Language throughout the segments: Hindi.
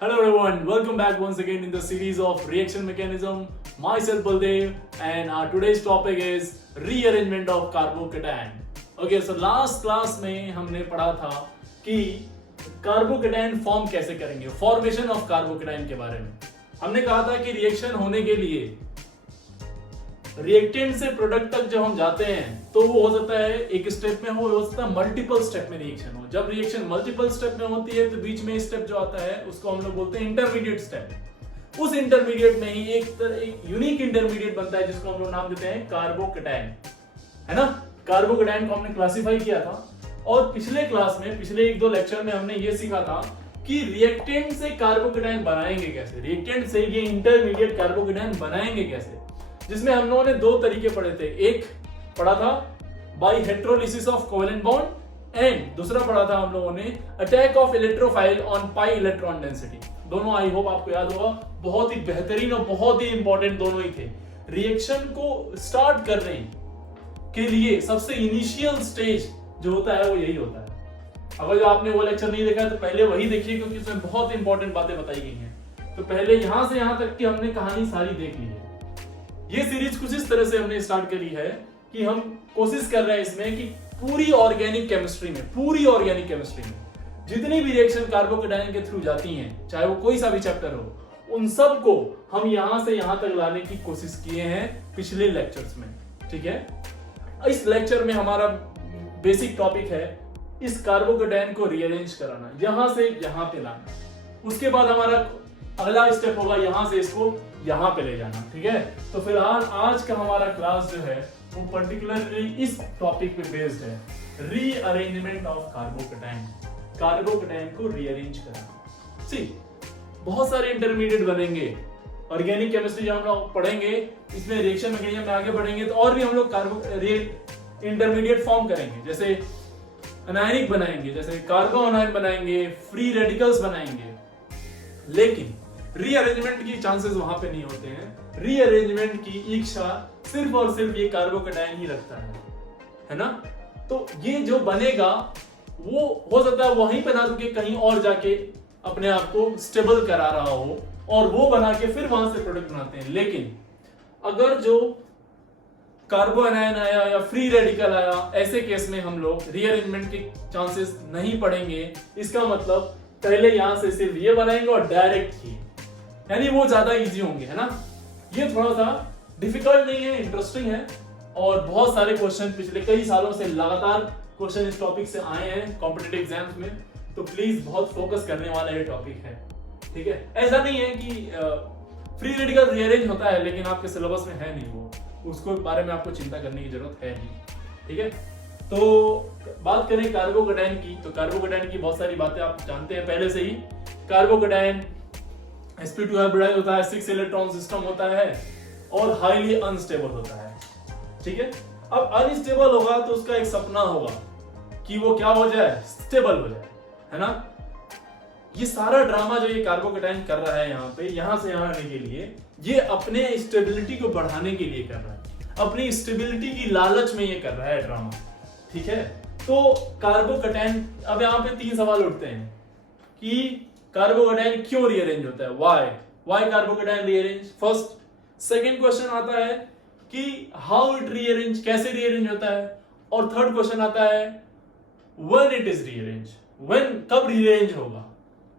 Hello everyone, welcome back once again in the series of reaction mechanism. Myself Baldev and our today's topic is rearrangement of carbocation. Okay, so last class में हमने पढ़ा था कि कार्बोकेटाइन फॉर्म कैसे करेंगे, फॉर्मेशन ऑफ कार्बोकेटाइन के बारे में। हमने कहा था कि रिएक्शन होने के लिए रिएक्टेंट से प्रोडक्ट तक जब हम जाते हैं तो वो हो सकता है एक स्टेप में हो सकता है मल्टीपल स्टेप में रिएक्शन हो। जब रिएक्शन मल्टीपल स्टेप में होती है तो बीच में स्टेप जो आता है उसको हम लोग बोलते हैं इंटरमीडिएट स्टेप। उस इंटरमीडिएट में ही एक यूनिक इंटरमीडिएट बनता है जिसको हम लोग नाम देते हैं कार्बोकेटाइन, है ना। कार्बोकेटाइन को हमने क्लासिफाई किया था और पिछले क्लास में, पिछले 1-2 लेक्चर में हमने ये सीखा था कि रिएक्टेंट से कार्बोकेटाइन बनाएंगे कैसे, रिएक्टेंट से ये इंटरमीडिएट कार्बोकेटाइन बनाएंगे कैसे, जिसमें हम लोगों ने 2 तरीके पढ़े थे। एक पढ़ा था by heterolysis of covalent bond and दूसरा पढ़ा था हम लोगों ने attack of electrophile on pi electron density. दोनों आई होप आपको याद होगा, बहुत ही बेहतरीन और बहुत ही इंपॉर्टेंट दोनों ही थे। रिएक्शन को स्टार्ट करने के लिए सबसे इनिशियल स्टेज जो होता है वो यही होता है। अगर जो आपने वो लेक्चर नहीं देखा है तो पहले वही देखिए, क्योंकि उसमें बहुत इंपॉर्टेंट बातें बताई गई हैं। तो पहले यहां से यहां तक की हमने कहानी सारी देख ली है। ये सीरीज कुछ इस तरह से हमने स्टार्ट करी है कि हम कोशिश कर रहे हैं इसमें कि पूरी ऑर्गेनिक केमिस्ट्री में जितनी भी रिएक्शन कार्बोकेटाइन के थ्रू जाती हैं, चाहे वो कोई सा भी चैप्टर हो, उन सब को हम यहां से यहां तक लाने की कोशिश किए हैं पिछले लेक्चर्स में। ठीक है, इस लेक्चर में हमारा बेसिक टॉपिक है इस कार्बोकेटाइन को रीअरेंज कराना, यहां से यहां पे लाना। उसके बाद हमारा अगला स्टेप होगा यहां से इसको यहां पे ले जाना। ठीक है, तो फिलहाल आज का हमारा क्लास जो है वो पर्टिकुलरली इस टॉपिक पे बेस्ड है, रीअरेंजमेंट ऑफ कार्बोकेटाइन, कार्बोकेटाइन को रीअरेंज करना। सी बहुत सारे इंटरमीडिएट बनेंगे, ऑर्गेनिक केमिस्ट्री जब हम लोग पढ़ेंगे, इसमें रिएक्शन मैकेनिज्म में आगे बढ़ेंगे तो और भी हम लोग इंटरमीडिएट फॉर्म करेंगे, जैसे अनायनिक बनाएंगे, जैसे कार्बो अनायन बनाएंगे, फ्री रेडिकल्स बनाएंगे। लेकिन रीअरेंजमेंट की चांसेस वहां पे नहीं होते हैं। रीअरेंजमेंट की इच्छा सिर्फ और सिर्फ ये कार्बोकेटाइन ही रखता है ना। तो ये जो बनेगा वो हो सकता है वहीं पे ना रुके, कहीं और जाके अपने आप को स्टेबल करा रहा हो और वो बना के फिर वहां से प्रोडक्ट बनाते हैं। लेकिन अगर जो कार्बो अनायन आया या फ्री रेडिकल आया, ऐसे केस में हम लोग रीअरेंजमेंट के चांसेस नहीं पड़ेंगे। इसका मतलब पहले यहां से सिर्फ ये बनाएंगे और डायरेक्ट ही, यानी वो ज्यादा इजी होंगे, है ना। ये थोड़ा सा डिफिकल्ट नहीं है, इंटरेस्टिंग है और बहुत सारे क्वेश्चन पिछले कई सालों से लगातार क्वेश्चन इस टॉपिक से आए हैं कॉम्पिटिटिव एग्जाम्स में, तो प्लीज बहुत फोकस करने वाला ये टॉपिक है। ठीक है, ऐसा नहीं है कि फ्री रेडिकल रीअरेंज होता है लेकिन आपके सिलेबस में है नहीं, वो उसको बारे में आपको चिंता करने की जरूरत है नहीं। ठीक है, तो बात करें कार्बोकेटाइन की, तो कार्बोकेटाइन की बहुत सारी बातें आप जानते हैं पहले से ही। कार्बोकेटाइन sp2 हाइब्रिडाइज होता है, 6 इलेक्ट्रॉन सिस्टम होता है और हाईली अनस्टेबल होता है। ठीक है, अब अनस्टेबल होगा तो उसका एक सपना होगा कि वो क्या हो जाए, स्टेबल हो जाए, है ना। ये सारा ड्रामा जो ये कार्बोकेटाइन कर रहा है यहाँ पे, यहां से यहां आने के लिए, ये अपने स्टेबिलिटी को बढ़ाने के लिए कर रहा है, अपनी स्टेबिलिटी की लालच में ये कर रहा है ड्रामा। ठीक है, तो कार्बोकेटाइन, अब यहाँ पे 3 सवाल उठते हैं कि कार्बोकेटाइन क्यों रीअरेंज होता है, why carbocation rearrange first. Second question आता है कि हाउ इट रीअरेंज, कैसे रीअरेंज होता है। और थर्ड क्वेश्चन आता है when it is rearrange, when, कब रीअरेंज होगा,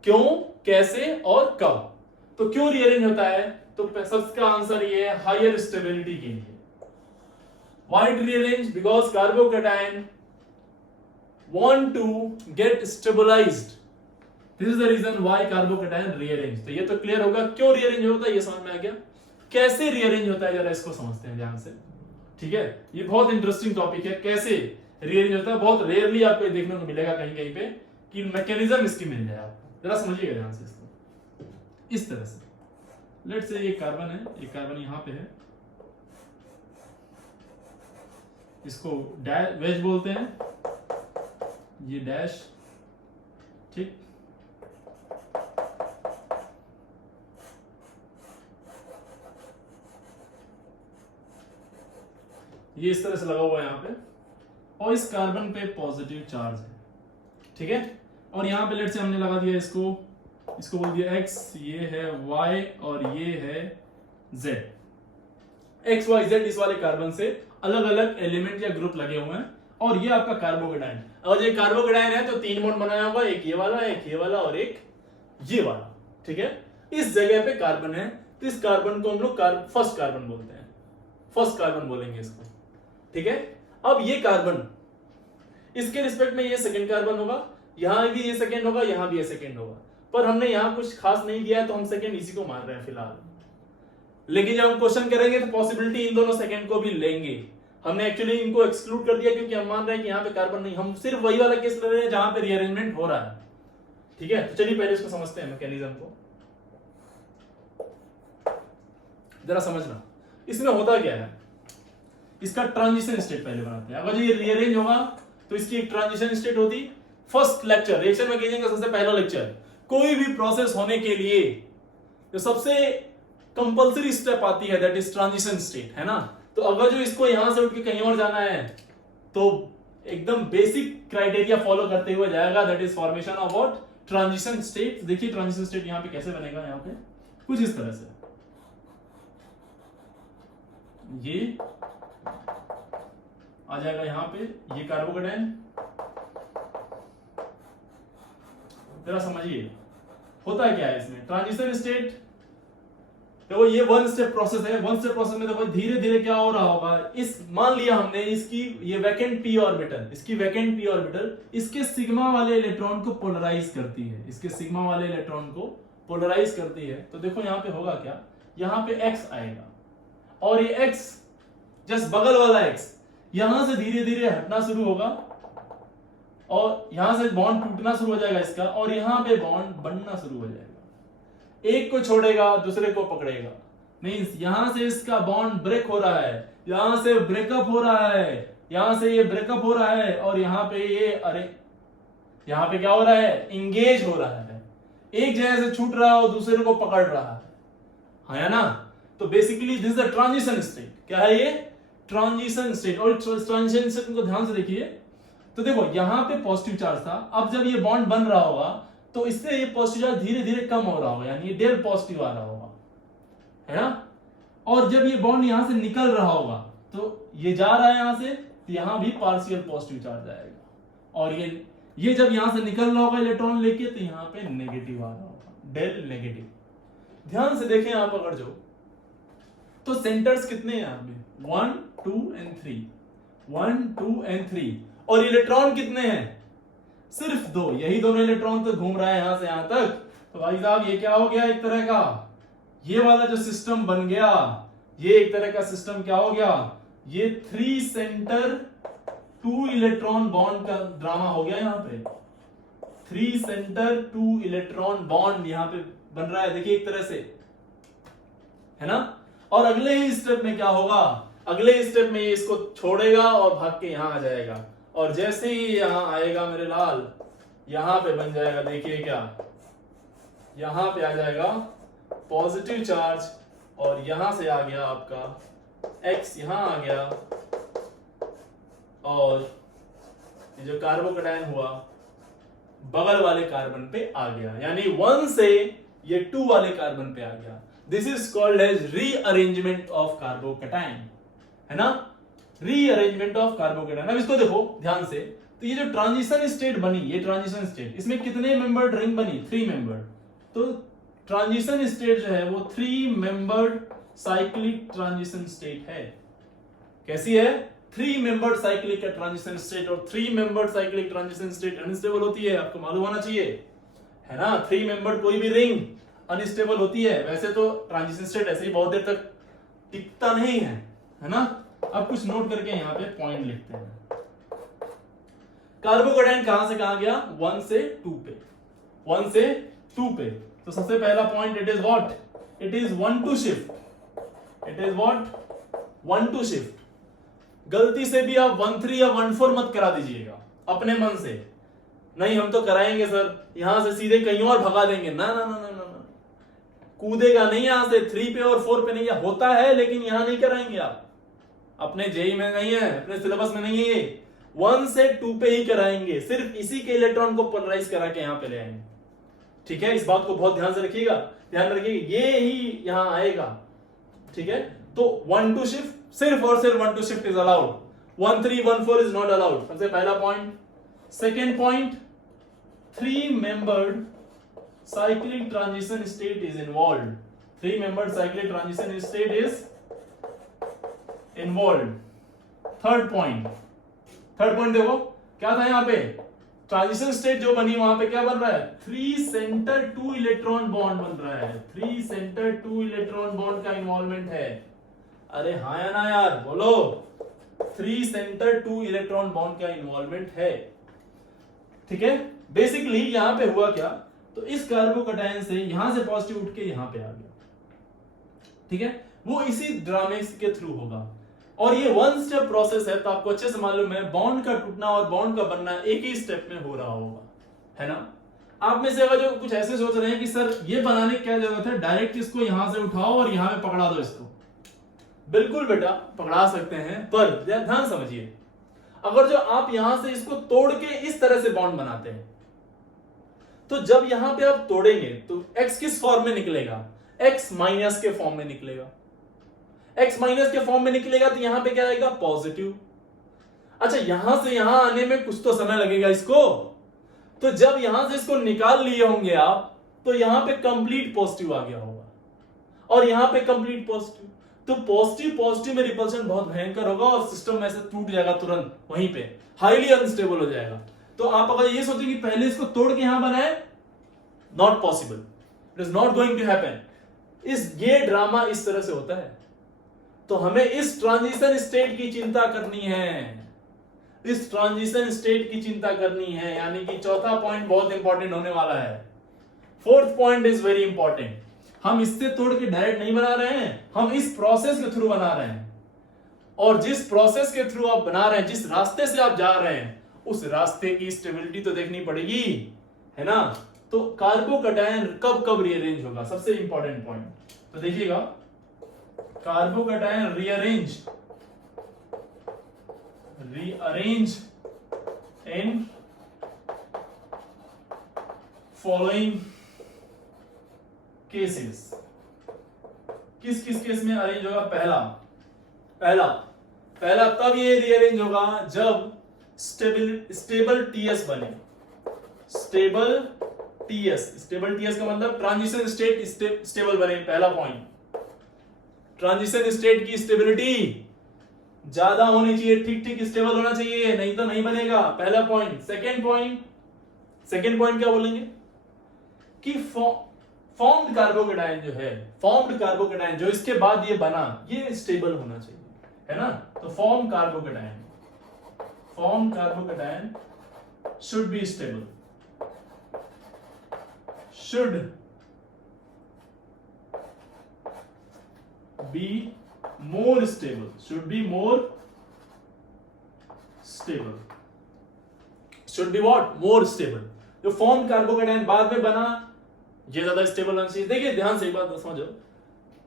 क्यों, कैसे और कब। तो क्यों रीअरेंज होता है, तो सबका आंसर ये है हायर स्टेबिलिटी के लिए। Why it rearrange, because carbocation want to get stabilized, this is the reason why carbocation rearrange. तो ये तो क्लियर होगा क्यों रीअरेंज होता है, ये समझ में आ गया। कैसे रीअरेंज होता है जरा इसको समझते हैं ध्यान से। ठीक है, ये बहुत इंटरेस्टिंग टॉपिक है, कैसे रीअरेंज होता है। बहुत रेयरली आपको देखने को मिलेगा कहीं कहीं पे कि मैकेनिज्म इसकी मिल जाए आपको, जरा समझिएगा ध्यान से इसको। इस तरह से लेट्स से ये कार्बन है, ये कार्बन यहां पे है, इसको वेज बोलते हैं, ये डैश। ठीक, ये इस तरह से लगा हुआ है यहाँ पे और इस कार्बन पे पॉजिटिव चार्ज है। ठीक है, और यहाँ पे लेट से हमने लगा दिया इसको इसको बोल दिया x, ये है y और ये है z। x y z इस वाले कार्बन से अलग अलग एलिमेंट या ग्रुप लगे हुए हैं और ये आपका कार्बोकेटाइन। और ये कार्बोकेटाइन है तो 3 बॉन्ड बनाया होगा, एक ये वाला, एक ये वाला और एक ये वाला, ठीक है। इस जगह पे कार्बन है तो इस कार्बन को हम लोग फर्स्ट कार्बन बोलते हैं, फर्स्ट कार्बन बोलेंगे इसको, ठीक है। अब ये कार्बन, इसके रिस्पेक्ट में ये सेकंड कार्बन होगा, यहां भी ये सेकंड होगा, यहां भी ये सेकंड होगा, पर हमने यहां कुछ खास नहीं दिया है तो हम सेकंड इसी को मान रहे हैं फिलहाल। लेकिन जब हम क्वेश्चन करेंगे तो पॉसिबिलिटी इन दोनों सेकंड को भी लेंगे। हमने एक्चुअली इनको एक्सक्लूड कर दिया क्योंकि हम मान रहे हैं कि यहाँ पे कार्बन नहीं, हम सिर्फ वही वाला केस ले रहे हैं जहां पे रीअरेंजमेंट हो रहा है, ठीक है। तो चलिए पहले इसको समझते हैं, मैकेनिज्म को जरा समझना। इसमें होता क्या है, इसका ट्रांजिशन स्टेट पहले बनाते हैं। अगर ये रीअरेंज होगा तो इसकी एक ट्रांजिशन स्टेट होती। फर्स्ट लेक्चर रिएक्शन मैकेनिज्म का सबसे पहला लेक्चर, कोई भी प्रोसेस होने के लिए जो सबसे कंपल्सरी स्टेप आती है दैट इज ट्रांजिशन स्टेट, है ना। तो अगर जो इसको यहां से उठ के कहीं और जाना है तो एकदम बेसिक क्राइटेरिया फॉलो करते हुए जाएगा, that is formation of what, transition state. देखिए ट्रांजिशन स्टेट यहां पे कैसे बनेगा, यहां पे कुछ इस तरह से, ये आ जाएगा यहां पे, ये कार्बोकेटाइन। जरा समझिए होता क्या है इसमें ट्रांजिशन स्टेट। देखो ये वन स्टेप प्रोसेस है, वन स्टेप प्रोसेस में देखो धीरे धीरे क्या हो रहा होगा, इस मान लिया हमने इसकी ये वैकेंट p ऑर्बिटल, इसकी वैकेंट p ऑर्बिटल इसके सिग्मा वाले इलेक्ट्रॉन को पोलराइज करती है, इसके सिग्मा वाले इलेक्ट्रॉन को पोलराइज करती है। तो देखो यहां पे होगा क्या, यहां पे x आएगा और ये x जस्ट बगल वाला x यहां से धीरे धीरे हटना शुरू होगा और यहां से बॉन्ड टूटना शुरू हो जाएगा इसका, और यहां पे बॉन्ड बनना शुरू हो जाएगा। एक को छोड़ेगा दूसरे को पकड़ेगा, मींस यहां से इसका बॉन्ड ब्रेक हो रहा है, यहां से ब्रेकअप हो रहा है, यहां से ये ब्रेकअप हो रहा है और यहां पे ये, अरे यहां पे क्या हो रहा है, इंगेज हो रहा है, एक जगह से छूट रहा है और दूसरे को पकड़ रहा है ना। तो basically this is the transition state. क्या है ये, ट्रांजिशन स्टेट। और ट्रांजिशन स्टेट को ध्यान से देखिए तो देखो यहां पे पॉजिटिव चार्ज था, अब जब ये बॉन्ड बन रहा होगा तो इससे ये पॉजिटिव चार्ज धीरे धीरे कम हो रहा होगा, यानी ये डेल पॉजिटिव आ रहा होगा, है ना। और जब ये बॉन्ड यहां से निकल रहा होगा तो ये जा रहा है यहां से, तो यहां भी पार्शियल पॉजिटिव चार्ज आएगा, और ये जब यहां से निकल रहा होगा इलेक्ट्रॉन लेके तो यहां पे नेगेटिव आ रहा होगा, डेल नेगेटिव। ध्यान से देखें आप अगर जो, तो सेंटर्स कितने हैं यहां पे, 1 2 and 3, 1 2 and 3, और इलेक्ट्रॉन कितने हैं, सिर्फ 2। यही दोनों इलेक्ट्रॉन तो घूम रहा है यहां से यहां तक। तो भाई साहब ये क्या हो गया, एक तरह का ये वाला जो सिस्टम बन गया, ये एक तरह का सिस्टम क्या हो गया, ये 3 सेंटर 2 इलेक्ट्रॉन बॉन्ड का ड्रामा हो गया। यहां पे 3 सेंटर 2 इलेक्ट्रॉन बॉन्ड यहां पे बन रहा है, देखिए एक तरह से, है ना। और अगले ही स्टेप में क्या होगा, अगले स्टेप में ये इसको छोड़ेगा और भाग के यहां आ जाएगा, और जैसे ही यहां आएगा मेरे लाल, यहां पे बन जाएगा, देखिए क्या, यहां पे आ जाएगा पॉजिटिव चार्ज, और यहां से आ गया आपका x, यहां आ गया, और ये जो कार्बोकेटाइन हुआ बगल वाले कार्बन पे आ गया, यानी 1 से ये 2 वाले कार्बन पे आ गया। This is called as rearrangement of carbocation, है ना, रीअरेंजमेंट ऑफ कार्बोकेटाइन। अब इसको देखो ध्यान से, तो ये जो ट्रांजिशन स्टेट बनी, ये ट्रांजिशन स्टेट, इसमें कितने मेंबर्ड रिंग बनी, 3 मेंबर्ड। तो ट्रांजिशन स्टेट जो है वो 3 मेंबर्ड साइक्लिक ट्रांजिशन स्टेट है। कैसी है, 3 मेंबर्ड साइक्लिक का ट्रांजिशन स्टेट, और 3 membered cyclic transition state unstable होती है, आपको मालूम होना चाहिए, है ना। 3 मेंबर्ड कोई भी रिंग अनस्टेबल होती है। वैसे तो ट्रांजिशन स्टेट ऐसे ही बहुत देर तक टिकता नहीं है ना। अब कुछ नोट करके यहां पे पॉइंट लिखते हैं। कार्बोकेटाइन कहां से कहां गया, 1 से 2 पे, 1 से 2 पे। तो सबसे पहला point, it is what, it is 1 to shift, it is what 1 to shift। गलती से भी आप 1-3 या 1-4 मत करा दीजिएगा अपने मन से, नहीं हम तो कराएंगे सर, यहां से सीधे कहीं और भगा देंगे, ना ना ना ना ना, कूदेगा नहीं यहां से 3 पे और 4 पे नहीं, होता है लेकिन यहां नहीं कराएंगे आप, अपने जेई में नहीं है, अपने सिलेबस में नहीं है। 1 से 2 पे ही कराएंगे, सिर्फ इसी के इलेक्ट्रॉन को पोलराइज करा के यहां पे ले आएंगे, ठीक है, इस बात को बहुत ध्यान से रखिएगा, ध्यान रखिएगा, ये ही यहां आएगा। ठीक है, तो 1 2 शिफ्ट, सिर्फ और सिर्फ 1 2 shift is allowed, 1 3 1 4 is not allowed. सबसे पहला point. Second point, 3 membered cyclic transition state is involved, 3 membered cyclic transition state is involved। Third point देखो क्या था यहां पे, ट्रांजिशन स्टेट जो बनी वहां पे क्या बन रहा है, 3 सेंटर 2 इलेक्ट्रॉन बॉन्ड बन रहा है, 3 सेंटर 2 इलेक्ट्रॉन बॉन्ड का इन्वॉल्वमेंट है। अरे हाँ या ना यार, बोलो, 3 सेंटर 2 इलेक्ट्रॉन बॉन्ड का इन्वॉल्वमेंट है। ठीक है, बेसिकली यहां पे हुआ क्या, तो इस कार्बोकैटायन से यहां से पॉजिटिव उठ के यहां पे आ गया। ठीक है, वो इसी ड्रामे के थ्रू होगा, और ये 1 स्टेप प्रोसेस है, तो आपको अच्छे से मालूम है बॉन्ड का टूटना और बॉन्ड का बनना एक ही स्टेप में हो रहा होगा, है ना। आप में से अगर जो कुछ ऐसे सोच रहे हैं कि सर ये बनाने की क्या जरूरत है, डायरेक्ट इसको यहां से उठाओ और यहां पे पकड़ा दो इसको, बिल्कुल बेटा पकड़ा सकते हैं, पर ध्यान समझिए, अगर जो आप यहां से इसको तोड़ के इस तरह से बॉन्ड बनाते हैं, तो जब यहां पे आप तोड़ेंगे तो x किस फॉर्म में निकलेगा, x माइनस के फॉर्म में निकलेगा, x माइनस के फॉर्म में निकलेगा, तो यहां पे क्या आएगा, पॉजिटिव। अच्छा, यहां से यहां आने में कुछ तो समय लगेगा इसको, तो जब यहां से इसको निकाल लिए होंगे आप, तो यहां पे कंप्लीट पॉजिटिव आ गया होगा, और यहां पे कंप्लीट पॉजिटिव, तो पॉजिटिव में रिपल्शन बहुत भयंकर होगा और सिस्टम ऐसे टूट जाएगा तुरंत, वहीं पे हाईली अनस्टेबल हो जाएगा। तो आप अगर ये सोचें कि पहले इसको तोड़ के यहां बनाए, not possible, it is not going to happen. ये ड्रामा इस तरह से होता है, तो हमें इस ट्रांजिशन स्टेट की चिंता करनी है, इस ट्रांजिशन स्टेट की चिंता करनी है, यानी कि चौथा पॉइंट बहुत इंपॉर्टेंट होने वाला है। Fourth point is very important, हम इससे तोड़ के डायरेक्ट नहीं बना रहे हैं, हम इस प्रोसेस के थ्रू बना रहे हैं, और जिस प्रोसेस के थ्रू आप बना रहे हैं, जिस रास्ते से आप जा रहे हैं, उस रास्ते की स्टेबिलिटी तो देखनी पड़ेगी, है ना। तो कार्बोकैटायन कब कब रीअरेंज होगा, सबसे इंपॉर्टेंट पॉइंट, तो देखिएगा, carbocation rearrange in following cases. किस किस केस में अरेंज होगा, पहला तब ये रीअरेंज होगा जब स्टेबल टीएस बने, स्टेबल टीएस का मतलब ट्रांजिशन स्टेट स्टेबल बने। पहला पॉइंट, ट्रांजिशन स्टेट की स्टेबिलिटी ज्यादा होनी चाहिए, ठीक स्टेबल होना चाहिए, नहीं तो नहीं बनेगा, पहला पॉइंट। सेकेंड पॉइंट क्या बोलेंगे कि फॉर्म्ड कार्बोकैटायन जो इसके बाद ये बना, ये स्टेबल होना चाहिए, है ना। तो form carbocation should be stable, should be more stable, should be what, more stable। जो फॉर्म कार्बोकैटायन बाद में बना, ये ज्यादा स्टेबल होना चाहिए। देखिए ध्यान से एक बात समझो,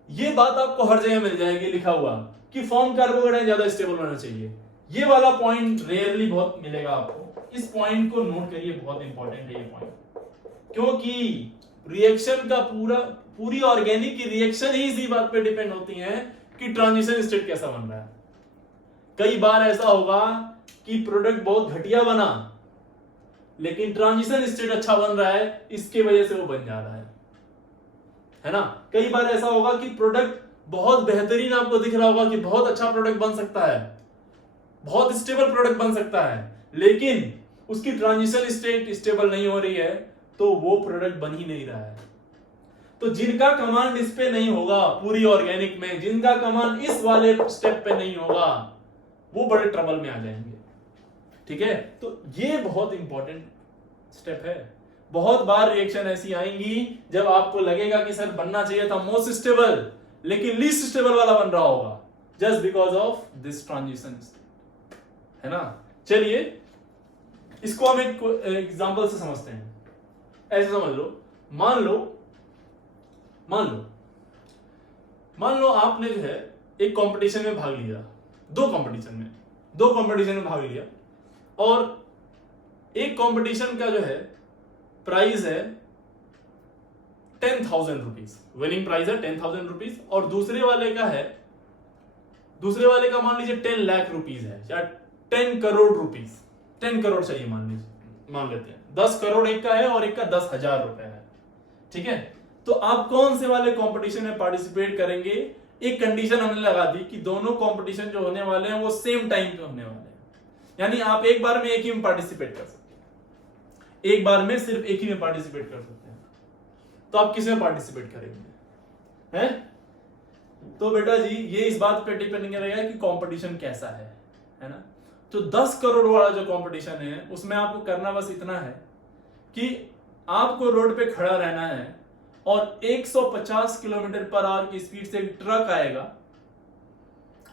ये बात आपको हर जगह मिल जाएगी लिखा हुआ कि फॉर्म कार्बोकैटायन ज्यादा स्टेबल होना चाहिए। ये वाला पॉइंट रेयरली बहुत मिलेगा आपको, इस पॉइंट को नोट करिए, बहुत इंपॉर्टेंट है ये पॉइंट, क्योंकि रिएक्शन का पूरी ऑर्गेनिक की रिएक्शन ही इसी बात पे डिपेंड होती है कि ट्रांजिशन स्टेट कैसा बन रहा है। कई बार ऐसा होगा कि प्रोडक्ट बहुत घटिया बना, लेकिन ट्रांजिशन स्टेट अच्छा बन रहा है, इसके वजह से वो बन जा रहा है ना। कई बार ऐसा होगा कि प्रोडक्ट बहुत बेहतरीन आपको दिख रहा होगा कि बहुत अच्छा प्रोडक्ट बन सकता है, बहुत स्टेबल प्रोडक्ट बन सकता है, लेकिन उसकी ट्रांजिशन स्टेट स्टेबल नहीं हो रही है, तो वो प्रोडक्ट बन ही नहीं रहा है। तो जिनका कमांड इस पे नहीं होगा पूरी ऑर्गेनिक में, जिनका कमांड इस वाले स्टेप पे नहीं होगा, वो बड़े ट्रबल में आ जाएंगे। ठीक है, तो ये बहुत इंपॉर्टेंट स्टेप है। बहुत बार रिएक्शन ऐसी आएंगी जब आपको लगेगा कि सर बनना चाहिए था मोस्ट स्टेबल, लेकिन लीस्ट स्टेबल वाला बन रहा होगा, just because of this transition state, है ना। चलिए इसको हम एक एग्जांपल से समझते हैं। ऐसे समझ लो, मान लो आपने जो है एक कंपटीशन में भाग लिया, दो कंपटीशन में भाग लिया, और एक कंपटीशन का जो है प्राइस है 10,000 रुपीज, विनिंग प्राइस है 10,000 रुपीज, और दूसरे वाले का मान लीजिए 10 लाख रुपीज है, या 10 करोड़ रुपीज, 10 करोड़ चाहिए मान लेते हैं, 10 करोड़ एक का है और एक का 10,000 रुपए है, ठीक है। तो आप कौन से वाले कंपटीशन में पार्टिसिपेट करेंगे? एक कंडीशन हमने लगा दी कि दोनों कंपटीशन जो होने वाले हैं वो सेम टाइम पे होने वाले हैं, यानी आप एक बार में एक ही में पार्टिसिपेट कर सकते हैं, एक बार में सिर्फ एक ही में पार्टिसिपेट कर सकते हैं। तो आप किस में पार्टिसिपेट करेंगे हैं? तो बेटा जी ये इस बात पे डिपेंड करेगा कि कंपटीशन कैसा है ना। तो 10 करोड़ वाला जो कंपटीशन है उसमें आपको करना बस इतना है कि आपको रोड पे खड़ा रहना है और 150 किलोमीटर पर आवर की स्पीड से एक ट्रक आएगा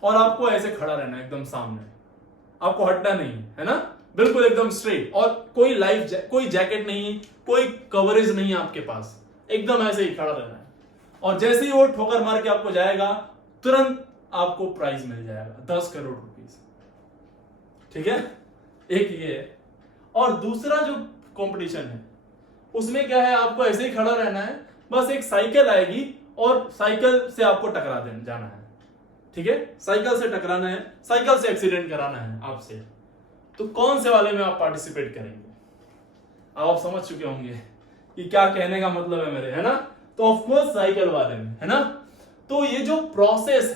और आपको ऐसे खड़ा रहना है एकदम सामने, आपको हटना नहीं है ना, बिल्कुल एकदम स्ट्रेट, और कोई जैकेट नहीं, कोई कवरेज नहीं है आपके पास, एकदम ऐसे ही खड़ा रहना है। और जैसे ही वो ठोकर मार के आपको जाएगा तुरंत आपको प्राइज मिल जाएगा 10 करोड़ रुपीस, ठीक है। एक ये है। और दूसरा जो कंपटीशन है उसमें क्या है, आपको ऐसे ही खड़ा रहना है, बस एक साइकिल आएगी और साइकिल से आपको टकरा देना जाना है, ठीक है, साइकिल से टकराना है, साइकिल से एक्सीडेंट कराना है आपसे। तो कौन से वाले में आप पार्टिसिपेट करेंगे? आप समझ चुके होंगे कि क्या कहने का मतलब है मेरे, है ना। तो ऑफ कोर्स साइकिल वाले में, है ना। तो ये जो प्रोसेस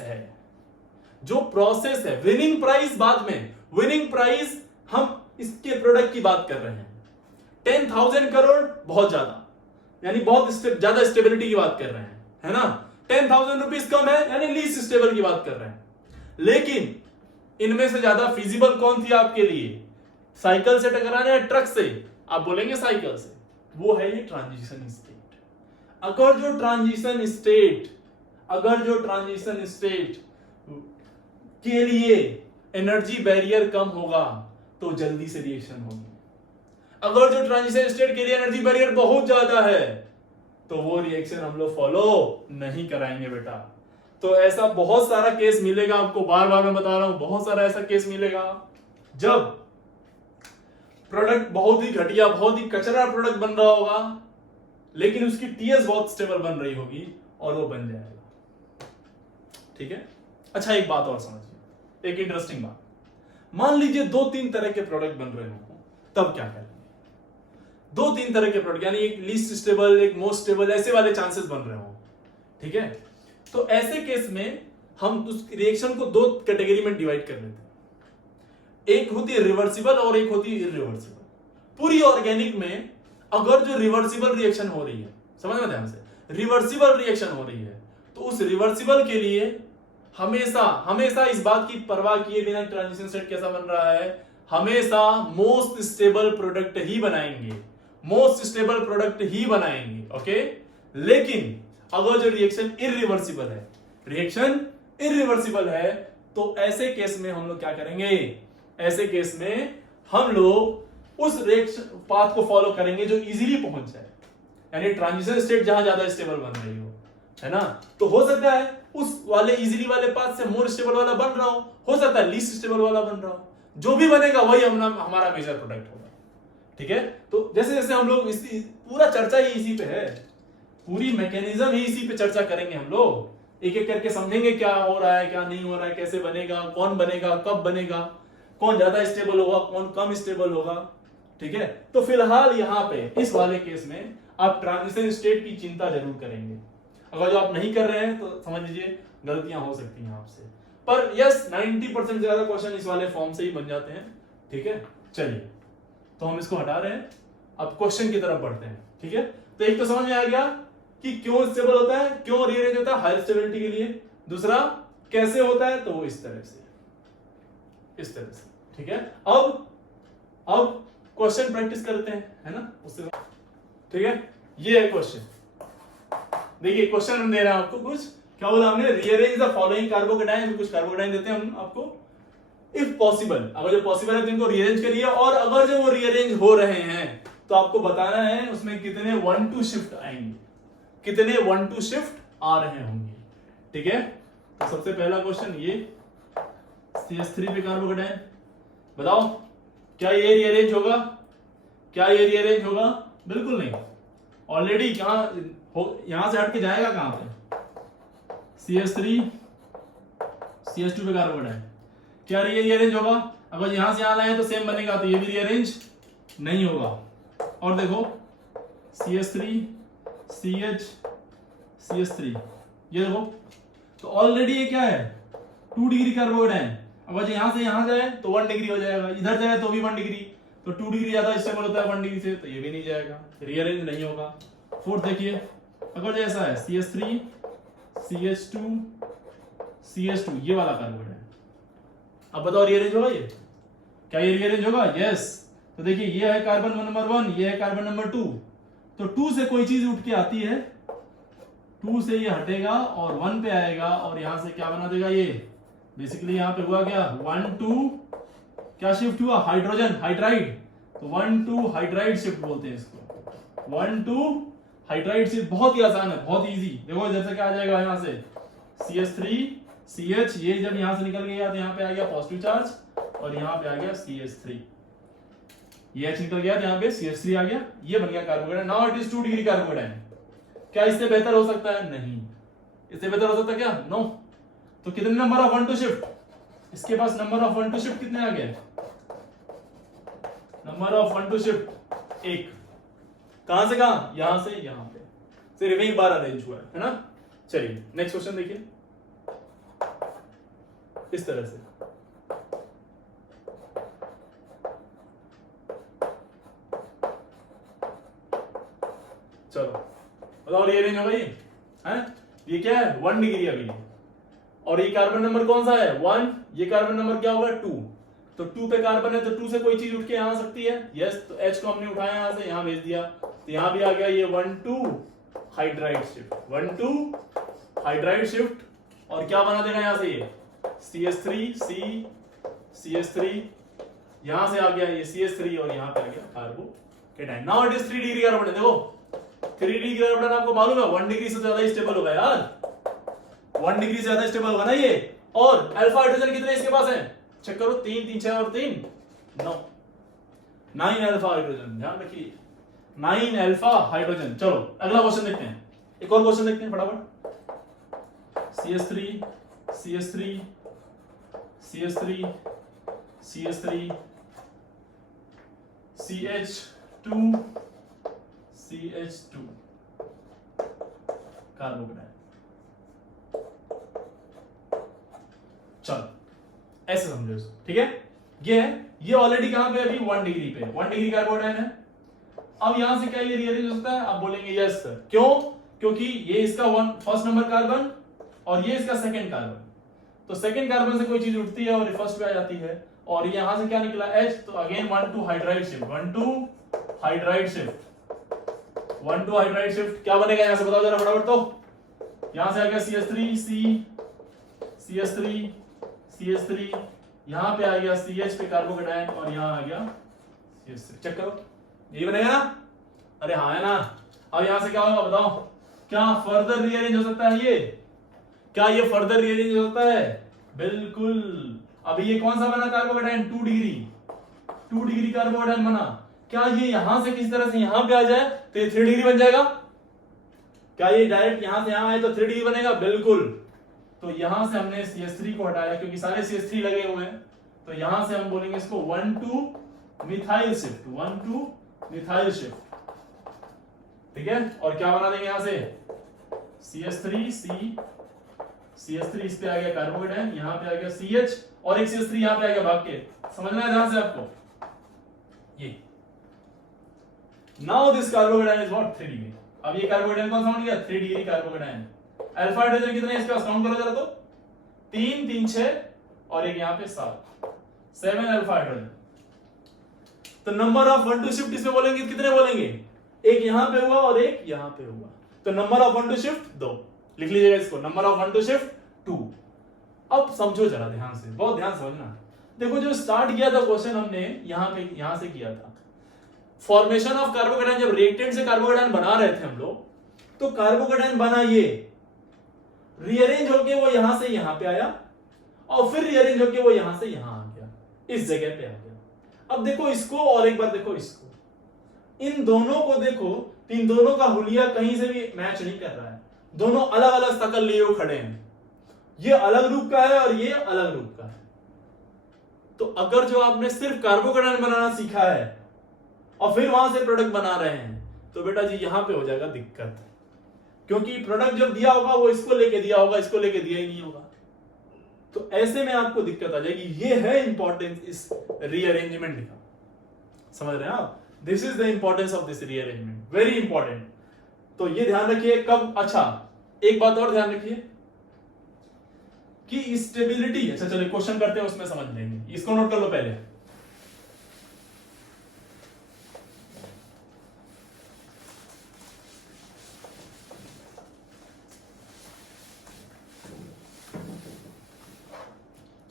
है विनिंग प्राइस बाद में, विनिंग प्राइस हम इसके प्रोडक्ट की बात कर रहे हैं। 10,000 करोड़ बहुत ज्यादा, यानी बहुत ज्यादा स्टेबिलिटी की बात कर रहे हैं, है ना। 10,000 रुपीज कम है, यानी लीस्ट स्टेबल की बात कर रहे हैं। लेकिन इनमें से ज्यादा फिजिबल कौन थी आपके लिए? साइकिल से टकराना है ट्रक से? आप बोलेंगे साइकिल से। वो है ये ट्रांजिशन स्टेट। अगर जो ट्रांजिशन स्टेट के लिए एनर्जी बैरियर कम होगा तो जल्दी से रिएक्शन होगी। अगर जो ट्रांजिशन स्टेट के लिए एनर्जी बैरियर बहुत ज्यादा है तो वो रिएक्शन हम लोग फॉलो नहीं कराएंगे बेटा। तो ऐसा बहुत सारा केस मिलेगा आपको, बार बार मैं बता रहा हूं, बहुत सारा ऐसा केस मिलेगा जब प्रोडक्ट बहुत ही घटिया, बहुत ही कचरा प्रोडक्ट बन रहा होगा, लेकिन उसकी टीएस बहुत स्टेबल बन रही होगी और वो बन जाएगा, ठीक है। अच्छा एक बात और समझिए, एक इंटरेस्टिंग बात। मान लीजिए 2-3 तरह के प्रोडक्ट बन रहे हो, तब क्या करेंगे? 2-3 तरह के प्रोडक्ट, यानी एक लीस्ट स्टेबल, एक मोस्ट स्टेबल, ऐसे वाले चांसेस बन रहे हो, ठीक है। तो ऐसे केस में हम उस रिएक्शन को 2 कैटेगरी में डिवाइड कर लेते हैं। एक होती है रिवर्सिबल और एक होती है इरिवर्सिबल। पूरी ऑर्गेनिक में अगर जो रिवर्सिबल रिएक्शन हो रही है, समझ में ध्यान से, रिवर्सिबल रिएक्शन हो रही है, तो उस रिवर्सिबल के लिए हमेशा इस बात की परवाह किए बिना ट्रांजिशन स्टेट कैसा बन रहा है, हमेशा मोस्ट स्टेबल प्रोडक्ट ही बनाएंगे, मोस्ट स्टेबल प्रोडक्ट ही बनाएंगे, ओके। लेकिन अगर जो रिएक्शन इरिवर्सिबल है तो ऐसे केस में हम लोग क्या करेंगे? ऐसे केस में हम लोग उस रिएक्शन पाथ को फॉलो करेंगे जो इजीली पहुंच जाए, यानी ट्रांजिशन स्टेट जहां ज्यादा स्टेबल बन रही है ना। तो हो सकता है उस वाले इजीली वाले पाथ से मोर स्टेबल वाला बन रहा हो सकता है लीस्ट स्टेबल वाला बन रहा हो, जो भी बनेगा वही हमारा मेजर प्रोडक्ट होगा, ठीक है। तो जैसे जैसे हम लोग पूरा चर्चा ही इसी पे है, पूरी मैकेनिज्म ही इसी पे चर्चा करेंगे, हम लोग एक एक करके समझेंगे क्या हो रहा है, क्या नहीं हो रहा है, कैसे बनेगा, कौन बनेगा, कब बनेगा, कौन ज्यादा स्टेबल होगा, कौन कम स्टेबल होगा, ठीक है। तो फिलहाल यहाँ पे इस वाले केस में आप ट्रांजिशन स्टेट की चिंता जरूर करेंगे। अगर जो आप नहीं कर रहे हैं तो समझ लीजिए गलतियां हो सकती हैं आपसे, पर यस 90% ज्यादा क्वेश्चन इस वाले फॉर्म से ही बन जाते हैं, ठीक है। चलिए तो हम इसको हटा रहे हैं, अब क्वेश्चन की तरफ बढ़ते हैं, ठीक है। तो एक तो समझ में आ गया कि क्यों स्टेबल होता है, क्यों रीअरेंज होता है हाई स्टेबिलिटी के लिए, दूसरा कैसे होता है, तो वो इस तरह से, ठीक है। अब क्वेश्चन प्रैक्टिस करते हैं, है ना, उससे, ठीक है। ये है क्वेश्चन, देखिए क्वेश्चन हम दे रहे हैं आपको, कुछ क्या बोला हमने, रीअरेंज द फॉलोइंग कार्बोकेटाइन, कुछ कार्बोकेटाइन देते हैं हम आपको, इफ पॉसिबल, अगर जो पॉसिबल है तो इनको रीअरेंज करिए, और अगर जो वो रीअरेंज हो रहे हैं तो आपको बताना है उसमें कितने 1-2 शिफ्ट आएंगे, कितने 1-2 शिफ्ट आ रहे होंगे, ठीक है। तो सबसे पहला क्वेश्चन ये CH3 पे कार्बोकेटाइन, बताओ क्या ये रीअरेंज होगा, क्या ये रीअरेंज होगा? बिल्कुल नहीं, ऑलरेडी कहां यहां से हट के जाएगा कहां पे? CH3 CH2 पे कार्बोकेटाइन, क्या रीअरेंज होगा? अगर यहां से यहां लाए तो सेम बनेगा, तो ये भी रीअरेंज नहीं होगा। और देखो CH3 CH CH3, ये देखो, तो ऑलरेडी ये क्या है? 2 डिग्री कार्बोकेटाइन। अगर यहां से यहां जाए तो 1 डिग्री हो जाएगा, इधर जाए तो भी 1 डिग्री, तो 2 डिग्री ज्यादा स्टेबल होता है 1 डिग्री से, तो ये भी नहीं जाएगा, रीअरेंज नहीं होगा। फोर्थ देखिए, अगर जैसा है CH3 CH2 CH2, ये वाला कार्बोकेटाइन, अब बताओ रीअरेंज होगा ये? क्या ये रीअरेंज होगा? यस। तो देखिए ये है कार्बन नंबर 1, ये है कार्बन नंबर 2, तो 2 से कोई चीज उठ के आती है, 2 से ये हटेगा और 1 पे आएगा, और यहां से क्या बना देगा ये? बेसिकली यहां पे हुआ क्या? 1 2 क्या शिफ्ट हुआ? हाइड्रोजन, हाइड्राइड, तो 1 2 हाइड्राइड शिफ्ट बोलते हैं इसको, 1 2 हाइड्राइड शिफ्ट। बहुत ही आसान है, बहुत इजी। देखो इधर से क्या आ जाएगा? यहां से CH3 CH, ये जब यहां से निकल गया तो यहां पे आ गया पॉजिटिव चार्ज, और यहां पे आ गया CH3, ये H निकल गया तो यहां पे CH3 आ गया, ये बन गया carbocation. Now it is 2 degree carbocation. क्या इससे बेहतर हो सकता है? नहीं। इससे बेहतर हो सकता है क्या? नो। तो कितने नंबर ऑफ 1 टू शिफ्ट? इसके पास नंबर ऑफ 1 टू शिफ्ट कितने आ गए? Number of 1 two shift 1। कहां से कहां? यहां से यहां पे, सिर्फ एक बार अरेंज हुआ है ना। चलिए नेक्स्ट क्वेश्चन देखिए, इस तरह से चलो बताओ रीअरेंज होगा ये? है ये क्या है? 1 डिग्री अभी, और ये कार्बन नंबर कौन सा है? 1, ये कार्बन नंबर क्या होगा? 2, तो 2 पे कार्बन है, तो 2 से कोई चीज उठ के यहां आ सकती है? यस। तो H को हमने उठाया यहां से, यहां भेज दिया, तो यहां भी आ गया ये 1 2 हाइड्राइड शिफ्ट, 1 2 हाइड्राइड शिफ्ट, और क्या बना देगा यहां से? ये CH3 CH3, यहां से आ गया ये CH3, और यहां पे आ गया carbocation. Now it is 3 degree carbocation. देखो 3 डिग्री कार्बोकेटाइन आपको मालूम है 1 डिग्री से ज्यादा स्टेबल होगा यार, 1 डिग्री से ज्यादा स्टेबल होगा ना ये। और अल्फा हाइड्रोजन कितने इसके पास है? चेक करो, 3 3 6 और 3 9, 9 अल्फा हाइड्रोजन, ध्यान रखिए 9 अल्फा हाइड्रोजन। चलो अगला क्वेश्चन देखते हैं, एक और क्वेश्चन देखते हैं फटाफट। CH3 CH3 CH3 CH3 CH2 CH2 carbocation. चलो ऐसे समझो इसको, ठीक है। ये है, ये ऑलरेडी कहां पे अभी 1 डिग्री पे, 1 डिग्री कार्बोकेटाइन है। अब यहां से क्या ये रीअरेंज हो सकता है? आप बोलेंगे यस सर। क्यों? क्योंकि ये इसका फर्स्ट नंबर कार्बन और ये इसका सेकंड कार्बन, तो सेकंड कार्बन से कोई चीज उठती है और ये फर्स्ट पे आ जाती है, और यहां से क्या निकला? H, तो again 1 2 hydride shift, 1 2 hydride shift, 1 2 hydride shift. क्या बनेगा यहां से बताओ जरा फटाफट। तो यहां से आ गया CH3 CH3 CH3, यहां पे आ गया CH पे कार्बोकेटाइन, और यहां आ गया CH3। चेक करो, ये बनेगा ना? अरे हाँ है ना। अब यहां से क्या होगा बताओ? क्या फर्दर रीअरेंज हो सकता है ये? क्या ये फर्दर रीअरेंज हो सकता है? बिल्कुल। अभी ये कौन सा बना कार्बोकेटाइन? 2 डिग्री, 2 डिग्री कार्बोकेटाइन बना। क्या ये यहां से किस तरह से यहां पे आ जाए तो ये 3 डिग्री बन जाएगा? क्या ये डायरेक्ट यहां से यहां आए तो 3 डिग्री बनेगा? बिल्कुल। तो यहां से हमने CH3 को हटाया क्योंकि सारे CH3 लगे हुए हैं, तो यहां से हम बोलेंगे इसको 1 2 मिथाइल शिफ्ट, 1 2 मिथाइल शिफ्ट, ठीक है। और क्या बना देंगे यहां से? CH3 CH3, इस पे आ गया कार्बोकेटाइन, यहां पे आ गया CH, और एक CH3 यहां पे आ गया भाग के। समझना है ध्यान से आपको ये। Now this carbocation is what? 3 degree. अब ये कार्बोकेटाइन कौन सा बन गया? 3 डिग्री कार्बोकेटाइन। अल्फा हाइड्रोजन कितने इसके पास? काउंट करो जरा तो, 3 3 6 और एक यहां पे 7 अल्फा हाइड्रोजन। तो नंबर ऑफ 1 टू शिफ्ट इसमें बोलेंगे कितने बोलेंगे? एक यहां पे हुआ और एक यहां पे हुआ, तो नंबर ऑफ 1 टू शिफ्ट 2। लिख लीजिएगा इसको, नंबर ऑफ 1 टू शिफ्ट 2। अब समझो जरा ध्यान से, बहुत ध्यान समझना। देखो जो स्टार्ट किया था क्वेश्चन हमने यहां से किया था, फॉर्मेशन ऑफ कार्बोकेटाइन। जब रिएक्टेंट से कार्बोकेटाइन बना रहे थे हम लोग, तो कार्बोकेटाइन बना ये, रीअरेंज होके वो यहां से यहां पे आया, और फिर रीअरेंज होके वो यहां से यहां आ गया, इस जगह पे आ गया। अब देखो इसको और एक बार देखो इसको, इन दोनों को देखो तो इन दोनों का हुलिया कहीं से भी मैच नहीं कर रहा है, दोनों अलग अलग शकल लिए हुए खड़े हैं, ये अलग रूप का है और ये अलग रूप का है। तो अगर जो आपने सिर्फ कार्बोकेटायन बनाना सीखा है और फिर वहां से प्रोडक्ट बना रहे हैं तो बेटा जी यहां पे हो जाएगा दिक्कत, क्योंकि प्रोडक्ट जब दिया होगा वो इसको लेके दिया होगा, इसको लेके दिया ही नहीं होगा। तो ऐसे में आपको दिक्कत आ जाएगी। ये है इंपॉर्टेंस इस रीअरेंजमेंट का, समझ रहे हैं आप? This is the importance of this rearrangement, very important. तो ये ध्यान रखिए कब। अच्छा एक बात और ध्यान रखिए कि स्टेबिलिटी, अच्छा चलिए क्वेश्चन करते हैं उसमें समझ लेंगे, इसको नोट कर लो पहले।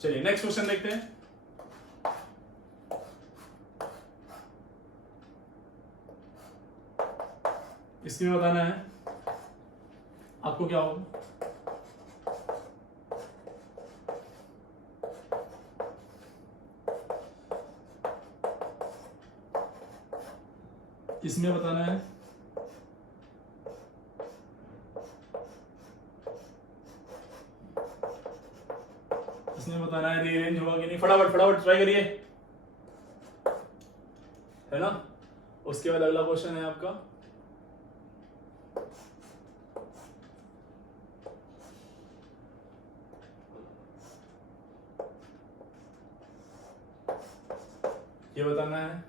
चलिए नेक्स्ट क्वेश्चन देखते हैं। इसमें बताना है आपको क्या होगा। इसमें बताना है रीअरेंज होगा कि नहीं। फटाफट फटाफट ट्राई करिए, है ना। उसके बाद अगला क्वेश्चन है आपका ये बताना है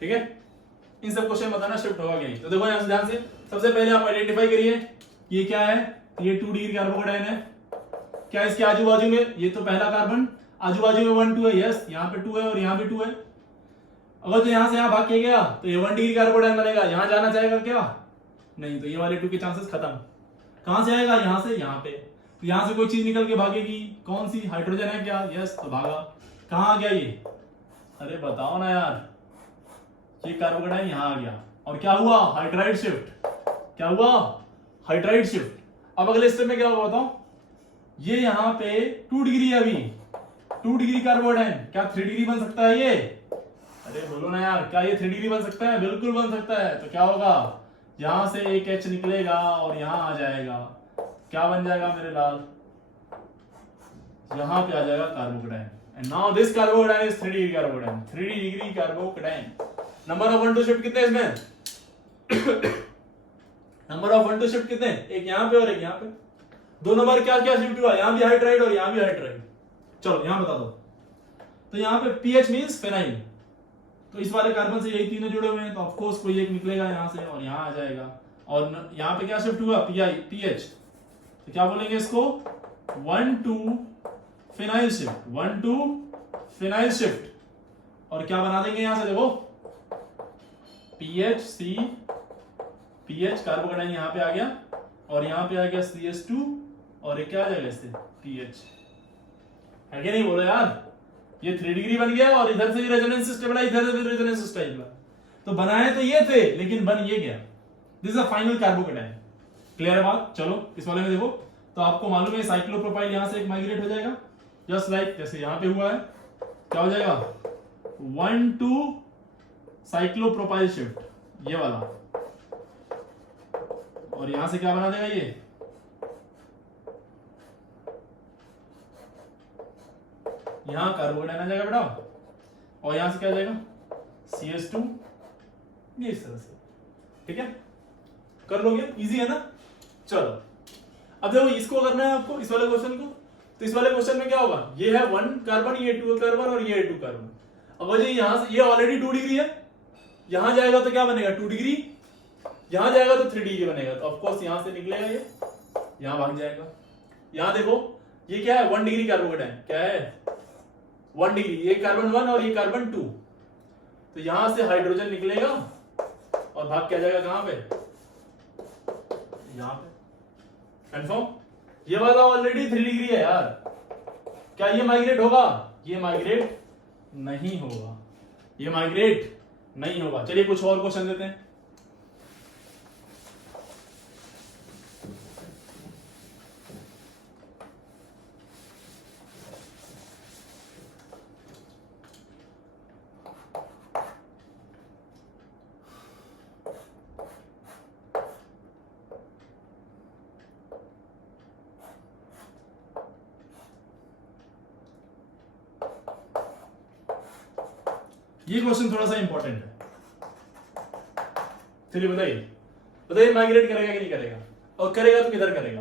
ठीक है। इन सब क्वेश्चन बताना शिफ्ट होगा कि नहीं। तो देखो यहां से ध्यान से, सबसे पहले आप आइडेंटिफाई करिए ये क्या है। ये 2 डिग्री कार्बोकेटायन है। क्या इसके आजू बाजू में, ये तो पहला कार्बन, आजू बाजू में 1 2 है। यस, यहाँ पे 2 है और यहाँ भी 2 है। अगर तो यहां से यहाँ भाग के गया तो ये 1 डिग्री कार्बोकेटायन बनेगा। यहां जाना चाहेगा क्या? नहीं, तो ये वाले 2 के चांसेस खत्म। कहां से आएगा? यहां से यहाँ पे। तो यहां से कोई चीज निकल के भागेगी, कौन सी? हाइड्रोजन है क्या? यस, तो भागा। कहां आ गया ये? अरे बताओ ना यार, ये कार्बोकेटायन यहां आ गया और क्या हुआ? Hydride shift. क्या हुआ? Hydride shift. अब अगले स्टेप में क्या होगा बताओ? ये यहां पे 2 डिग्री है अभी, 2 डिग्री कार्बोकेटायन, क्या 3 डिग्री बन सकता है ये? अरे बोलो ना यार, क्या ये 3 डिग्री बन सकता है? बिल्कुल बन सकता है। तो क्या होगा? यहां से एक H निकलेगा और यहां आ जाएगा। क्या बन जाएगा मेरे लाल? यहां पे आ जाएगा carbocation. And now this carbocation is 3 degree carbocation, 3 degree carbocation. Number of 1 2 shift कितने इसमें? नंबर ऑफ 1 2 शिफ्ट कितने? एक यहां पे और एक यहां पे। 2 नंबर क्या क्या शिफ्ट हुआ? यहां भी हाइड्राइड और यहां भी हाइड्राइड। चलो यहां बता दो। तो यहां पे पीएच मींस फेनाइल, तो इस वाले कार्बन से यही तीनों जुड़े हुए हैं, तो ऑफ कोर्स कोई एक निकलेगा यहां से और यहां आ जाएगा। और यहां पे क्या शिफ्ट हुआ? पीएच। तो क्या बोलेंगे इसको? 1 2 फेनाइल शिफ्ट, 1 2 फेनाइल शिफ्ट। और क्या बना देंगे यहां से? देखो PHC, पीएच कार्बोकेटायन यहां पे आ गया और यहां पे आ गया CH2 और ये क्या आ जाएगा इससे? PH। है कि नहीं? बोलो यार, ये 3 डिग्री बन गया और इधर से भी रेजोनेंस स्टेबल, इधर से भी रेजोनेंस स्टेबल। तो बनाए तो ये थे लेकिन बन ये गया। This is a final carbocation. Clear है बात? चलो इस वाले में देखो, तो आपको मालूम है साइक्लोप्रोपाइल यहां से एक माइग्रेट हो जाएगा, जस्ट लाइक जैसे यहां पे हुआ है। क्या हो जाएगा? 1 2 साइक्लोप्रोपाइल शिफ्ट, ये वाला। और यहां से क्या बना देगा ये? यहां कार्बोकेटायन आ जाएगा बेटा, और यहां से क्या आ जाएगा? CH2, ये इस तरह से। ठीक है, कर लोगे? इजी है ना? चलो अब देखो, इसको करना है आपको, इस वाले क्वेश्चन को। तो इस वाले क्वेश्चन में क्या होगा? ये है 1 कार्बन, ये 2 कार्बन और ये 2 कार्बन। अगर यहां से, ये ऑलरेडी 2 डिग्री है, यहां जाएगा तो क्या बनेगा? 2 डिग्री। यहां जाएगा तो 3 डिग्री बनेगा। तो ऑफकोर्स यहां से निकलेगा ये, यहां भाग जाएगा। यहां देखो ये क्या है? 1 डिग्री कार्बोकेटायन। क्या है? 1 डिग्री। ये कार्बन 1 और ये कार्बन 2। तो यहां से हाइड्रोजन निकलेगा और भाग क्या जाएगा? कहां पे? यहां पे। कंफर्म? ये वाला ऑलरेडी 3 डिग्री है यार। क्या ये माइग्रेट होगा? ये माइग्रेट नहीं होगा, ये माइग्रेट नहीं होगा। चलिए कुछ और क्वेश्चन देते हैं। ये क्वेश्चन थोड़ा सा इंपॉर्टेंट है। चलिए बताइए माइग्रेट करेगा कि नहीं करेगा, और करेगा तो किधर करेगा,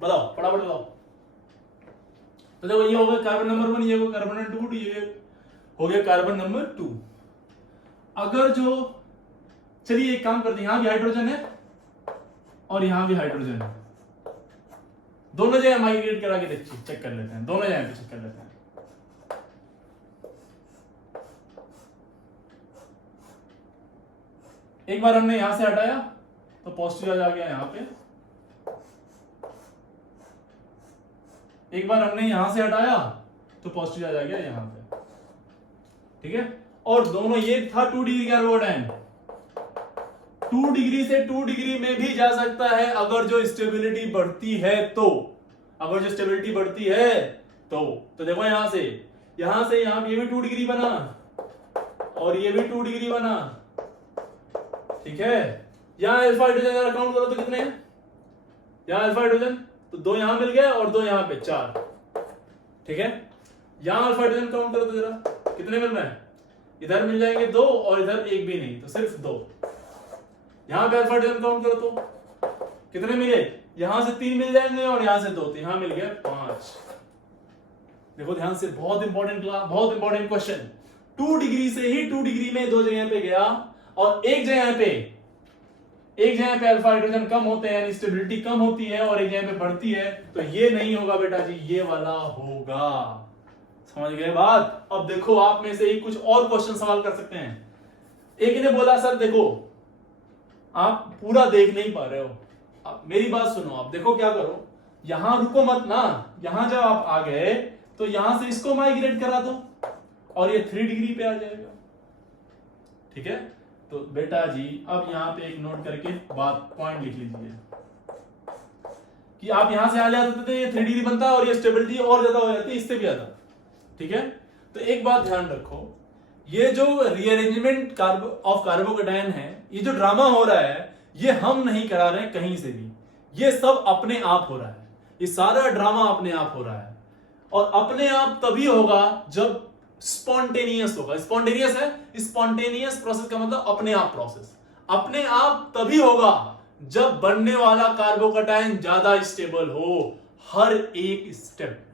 बताओ फटाफट बताओ। तो देखो ये हो गया कार्बन नंबर 1, ये हो गया कार्बन नंबर 2, ये हो गया कार्बन नंबर 2। अगर जो, चलिए एक काम करते हैं, यहां भी हाइड्रोजन है और यहां भी हाइड्रोजन है, दोनों जगह माइग्रेट करा के चेक कर लेते हैं, दोनों जगह पे चेक कर लेते हैं। एक बार हमने यहां से हटाया तो पॉजिटिव चार्ज आ गया यहां पे, एक बार हमने यहां से हटाया तो पॉजिटिव चार्ज आ गया यहां पे, ठीक है। और दोनों, ये था 2 डिग्री कार्बोडाइन, 2 डिग्री से 2 डिग्री में भी जा सकता है अगर जो स्टेबिलिटी बढ़ती है तो, अगर जो स्टेबिलिटी बढ़ती है तो देखो यहां से यहां ये भी 2 डिग्री बना और ये भी 2 डिग्री बना, ठीक है। यहां अल्फा हाइड्रोजन अगर काउंट करो तो कितने हैं, यहां अल्फा हाइड्रोजन तो 2 यहां मिल गए और 2 यहां पे, 4, ठीक है। यहां अल्फा हाइड्रोजन काउंट करो तो जरा कितने मिल रहे हैं, इधर मिल जाएंगे 2 और इधर एक भी नहीं, तो सिर्फ 2। यहां पे अल्फा हाइड्रोजन काउंट करो तो कितने मिले, यहां से 3 मिल जाएंगे और यहां से 2, तो यहां मिल गया 5। देखो ध्यान से, बहुत इंपॉर्टेंट क्वेश्चन। 2 डिग्री से ही 2 डिग्री में 2 जगह पे गया और एक जगह पे अल्फा हाइड्रोजन कम होते हैं, यानी स्टेबिलिटी कम होती है, और एक जगह पे बढ़ती है, तो ये नहीं होगा बेटा जी, ये वाला होगा। समझ गए बात। अब देखो आप में से ही कुछ और क्वेश्चन सवाल कर सकते हैं। एक ने बोला सर देखो आप पूरा देख नहीं पा रहे हो, आप मेरी बात सुनो, आप देखो क्या करो, यहां रुको मत ना, यहां जब आप आ गए तो यहां से इसको माइग्रेट करा दो और ये 3 डिग्री पे आ जाएगा, ठीक है। तो बेटा जी अब यहां पे एक नोट करके बात पॉइंट लिख लीजिए कि आप यहां से आ जाते थे, ये 3 डिग्री बनता है और ये स्टेबिलिटी और ज्यादा हो जाती है, इससे भी ज्यादा, ठीक है। तो एक बात ध्यान रखो, ये जो रीअरेंजमेंट ऑफ कार्बोकेटायन है, ये जो ड्रामा हो रहा है, ये हम नहीं करा रहे हैं कहीं से भी, ये सब अपने आप हो रहा है, ये सारा ड्रामा अपने आप हो रहा है। और अपने आप तभी होगा जब स्पॉन्टेनियस होगा। स्पॉन्टेनियस है, स्पॉन्टेनियस प्रोसेस का मतलब अपने आप प्रोसेस, अपने आप तभी होगा जब बनने वाला कार्बोकेटायन ज्यादा स्टेबल हो, हर एक स्टेप में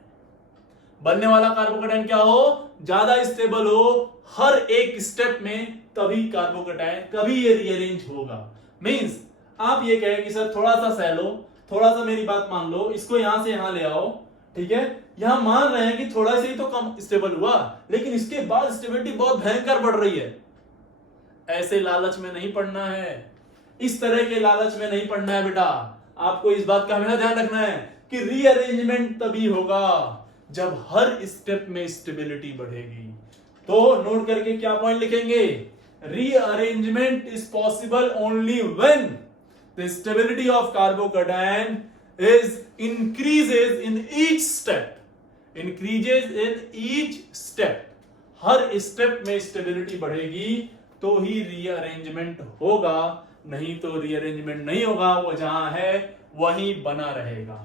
बनने वाला कार्बोकेटायन क्या हो, ज्यादा स्टेबल हो हर एक स्टेप में, तभी कार्बोकेटायन, तभी ये रीअरेंज होगा। मींस आप ये कहें कि सर थोड़ा सा सह लो, थोड़ा सा मेरी बात मान लो, इसको यहां से यहां ले आओ, ठीक है। यहां मान रहे हैं कि थोड़ा सा ही तो कम स्टेबल हुआ, लेकिन इसके बाद स्टेबिलिटी बहुत भयंकर बढ़ रही है। ऐसे लालच में नहीं पड़ना है, इस तरह के लालच में नहीं पड़ना है बेटा। आपको इस बात का हमेशा ध्यान रखना है कि रीअरेंजमेंट तभी होगा जब हर स्टेप में स्टेबिलिटी बढ़ेगी। तो नोट करके क्या पॉइंट लिखेंगे, rearrangement is possible only when the stability of carbocation is increases in each step, increases in each step, her step में स्टेबिलिटी बढ़ेगी तो ही रीअरेंजमेंट होगा, नहीं तो रीअरेंजमेंट नहीं होगा, वो जहां है वहीं बना रहेगा।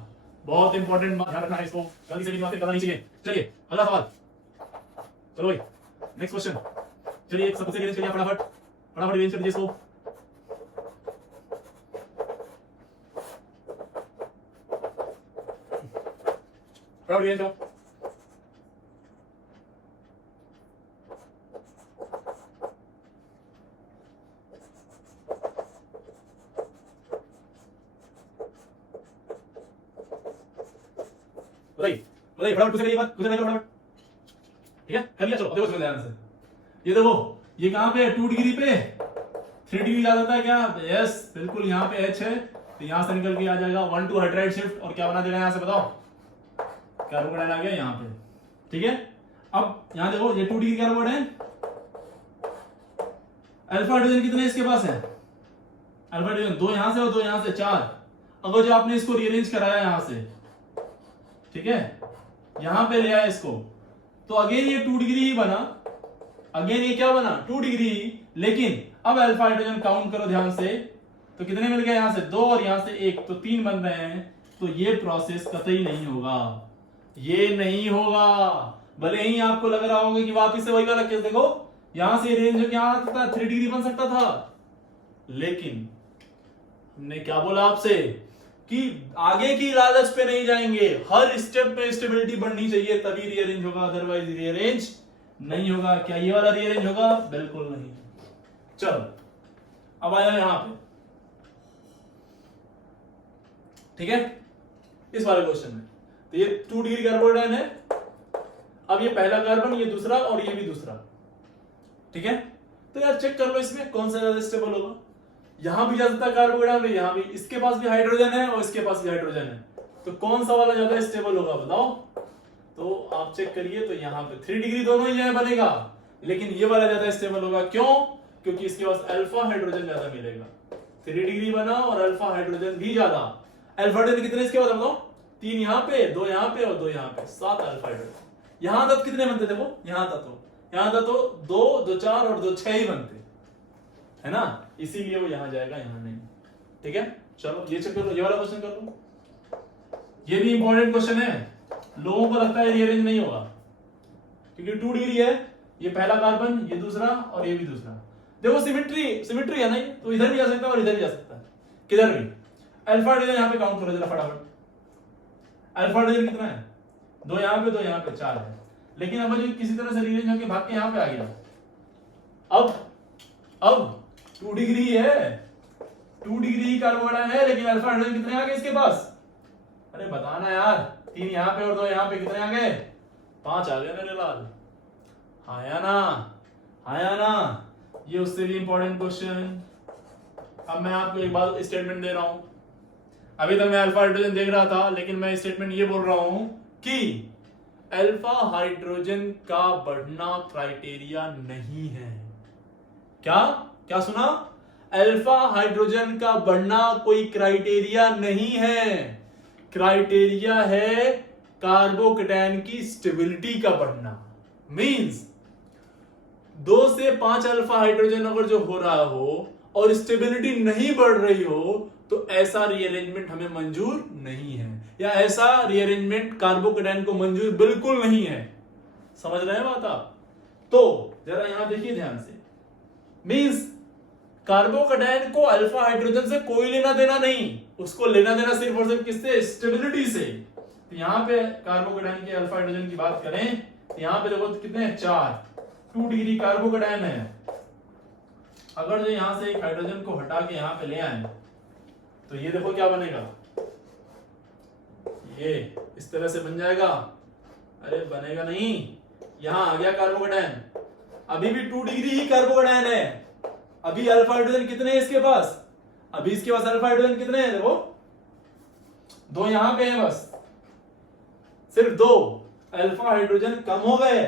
बहुत इंपॉर्टेंट बात ध्यान रखना है, इसको जल्दी से भी बातें करना नहीं चाहिए। चलिए अगला सवाल, चलो भाई नेक्स्ट क्वेश्चन, चलिए एक सबसे अरेंज करिए, फटाफट अरेंज कर दीजिए इसको। बताइए फटाफट कुछ करिए, बात कुछ करिए फटाफट, ठीक है कर लिया। चलो देखो ध्यान से, ये देखो ये कहां पे है, 2 डिग्री पे 3 डिग्री आ जाता है क्या, यस बिल्कुल, यहां पे H है तो यहां से निकल के आ जाएगा 1 2 हाइड्राइड शिफ्ट, और क्या बना देगा यहां से बताओ, कार्बोकेटायन आ गया यहाँ पे, ठीक है। अब यहां देखो ये 2 डिग्री कार्बोकेटायन, अल्फा हाइड्रोजन कितने इसके पास है, अल्फा हाइड्रोजन 2 यहां से और 2 यहां से, 4। अगर जो आपने इसको रीअरेंज कराया यहां से, ठीक है, यहां पे ले आया इसको, तो अगेन ये 2 डिग्री ही बना, अगेन ये क्या बना 2 डिग्री, लेकिन अब अल्फा हाइड्रोजन काउंट करो ध्यान से, तो कितने मिल गए, यहां से 2 और यहां से 1, तो 3 बन रहे हैं। तो ये प्रोसेस कतई नहीं होगा, ये नहीं होगा। भले ही आपको लग रहा होगा कि वापिस से वही वाला केस देखो, यहां से रेंज क्या आता था, 3 डिग्री बन सकता था, लेकिन हमने क्या बोला आपसे कि आगे की लालच पे नहीं जाएंगे, हर स्टेप पे स्टेबिलिटी बढ़नी चाहिए तभी रीअरेंज होगा, अदरवाइज रीअरेंज नहीं होगा। क्या ये वाला रीअरेंज होगा? बिल्कुल नहीं। चलो अब आया यहां पे, ठीक है, इस वाले क्वेश्चन में तो ये 2 डिग्री कार्बोडाइन है, अब ये पहला कार्बन, ये दूसरा और ये भी दूसरा, ठीक है। तो यार चेक कर लो इसमें कौन सा ज्यादा स्टेबल होगा। यहां भी जा सकता है कार्बोडाइन, यहां भी, इसके पास भी हाइड्रोजन है और इसके पास भी हाइड्रोजन है, तो कौन सा वाला ज्यादा स्टेबल होगा बताओ। तो आप चेक करिए, तो यहां पे 3 डिग्री दोनों ही यहाँ बनेगा, लेकिन ये वाला ज्यादा स्टेबल होगा। क्यों? क्योंकि इसके पास अल्फा हाइड्रोजन ज्यादा मिलेगा। 3 डिग्री बना और अल्फा हाइड्रोजन भी ज्यादा। अल्फा हाइड्रोजन कितने इसके बाद बताओ? 3 यहाँ पे, 2 यहाँ पे और 2 यहाँ पे, 7 अल्फा हाइड्रोजन। यहां तक कितने बनते? देखो यहां तक तो 2 2 4 और 2 6 ही बनते, है ना, इसीलिए वो यहां जाएगा, यहां नहीं, ठीक है। चलो ये चेक कर लो, ये वाला क्वेश्चन कर लो, ये भी इंपॉर्टेंट क्वेश्चन है। लोगों को लगता है रीअरेंज नहीं होगा क्योंकि 2 डिग्री है, ये पहला कार्बन, ये दूसरा और ये भी दूसरा। देखो सिमेट्री है नहीं, तो इधर भी जा सकता है और इधर भी जा सकता है, किधर भी। अल्फा हाइड्रोजन यहां पे काउंट करो जरा फटाफट। अल्फा हाइड्रोजन कितना है? 2 यहां पे, 2 यहां पे, 4 है। लेकिन अब जो किसी तरह से रीअरेंज होकर भाग के यहां पे आ गया, अब 2 डिग्री है, 2 डिग्री कार्बोडाइन है, लेकिन अल्फा हाइड्रोजन कितने आ गए इसके पास? अरे बताना यार, 3 यहां पे और 2 यहां पे, कितने आ गए? 5 आ गए मेरे लाल। आया ना, ये उससे भी इंपॉर्टेंट क्वेश्चन। अब मैं आपको एक बात स्टेटमेंट दे रहा हूं, अभी तक मैं अल्फा हाइड्रोजन देख रहा था, लेकिन मैं स्टेटमेंट ये बोल रहा हूं कि अल्फा हाइड्रोजन का बढ़ना क्राइटेरिया नहीं है। क्या सुना? अल्फा हाइड्रोजन का बढ़ना कोई क्राइटेरिया नहीं है, क्राइटेरिया है कार्बोकेटायन की स्टेबिलिटी का बढ़ना। मींस 2 से 5 अल्फा हाइड्रोजन अगर जो हो रहा हो और स्टेबिलिटी नहीं बढ़ रही हो, तो ऐसा रीअरेंजमेंट हमें मंजूर नहीं है, या ऐसा रीअरेंजमेंट कार्बोकेटायन को मंजूर बिल्कुल नहीं है। समझ रहे हैं बात आप? तो जरा यहां देखिए ध्यान से, मींस कार्बोकेटायन को अल्फा हाइड्रोजन से कोई लेना देना नहीं, उसको लेना देना सिर्फ और सिर्फ किससे? स्टेबिलिटी से। तो यहां पे कार्बोकेटायन के अल्फा हाइड्रोजन की बात करें तो यहां पे देखो कितने हैं? 4, 2 डिग्री कार्बोकेटायन है। अगर जो यहां से एक हाइड्रोजन को हटा के यहां पे ले आए तो ये देखो क्या बनेगा, ये इस तरह से बन जाएगा। अरे बनेगा नहीं, यहां आ गया कार्बोकेटायन, अभी भी 2 डिग्री ही कार्बोकेटायन है। अभी अल्फा हाइड्रोजन कितने हैं इसके पास? अभी इसके पास अल्फा हाइड्रोजन कितने हैं? देखो 2 यहां पे हैं, बस सिर्फ 2 अल्फा हाइड्रोजन कम हो गए,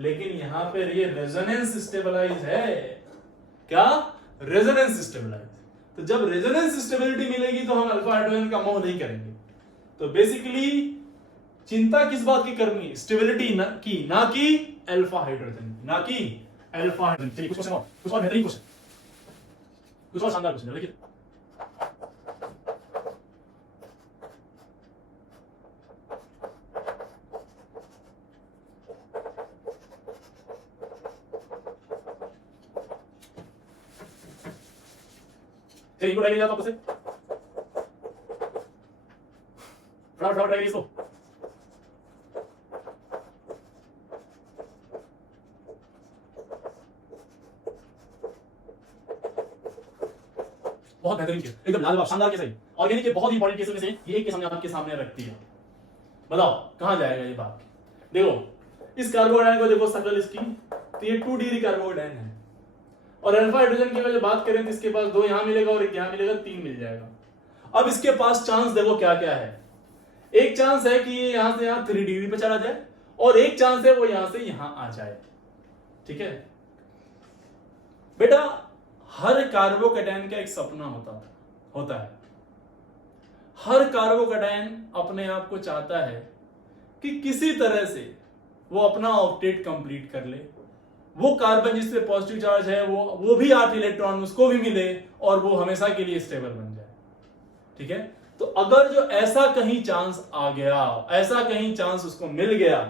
लेकिन यहां पे ये रेजोनेंस स्टेबलाइज है। क्या? Resonance stabilize. तो जब रेजोनेंस स्टेबिलिटी मिलेगी तो हम अल्फा हाइड्रोजन का मोह नहीं करेंगे। तो बेसिकली चिंता किस बात की करनी? स्टेबिलिटी की, ना कि अल्फा हाइड्रोजन, ना कि अल्फा हाइड्रोजन। चलिए कुछ और बेहतरीन क्वेश्चन, कुछ और शानदार क्वेश्चन देखिए। चलिए इनको डायरी जाता हूं, फटाफट डायरी इसको। बहुत बेहतरीन केस, एकदम लाजवाब शानदार केस है। ऑर्गेनिक के बहुत ही इंपॉर्टेंट केस में से ये एक केस हमने आपके सामने रखती है। बताओ कहां जाएगा ये बात? देखो इस कार्बोडाइन को देखो शक्ल इसकी, तो ये 2 डिग्री कार्बोडाइन है, और अल्फा हाइड्रोजन की वजह बात करें तो इसके पास 2 यहां मिलेगा और 1 यहां मिलेगा, 3 मिल जाएगा। अब इसके पास चांस देखो क्या क्या है। एक चांस है कि ये यहां से यहां 3 डिग्री पे चला जाए, और एक चांस है वो यहां से यहां आ जाए। ठीक है बेटा, हर कार्बोकेटायन का एक सपना होता है। हर कार्बोकेटायन अपने आप को चाहता है कि किसी तरह से वो अपना ऑक्टेट कंप्लीट कर ले, वो कार्बन जिस पे पॉजिटिव चार्ज है वो भी 8 इलेक्ट्रॉन उसको भी मिले, और वो हमेशा के लिए स्टेबल बन जाए। ठीक है, तो अगर जो ऐसा कहीं चांस आ गया, ऐसा कहीं चांस उसको मिल गया,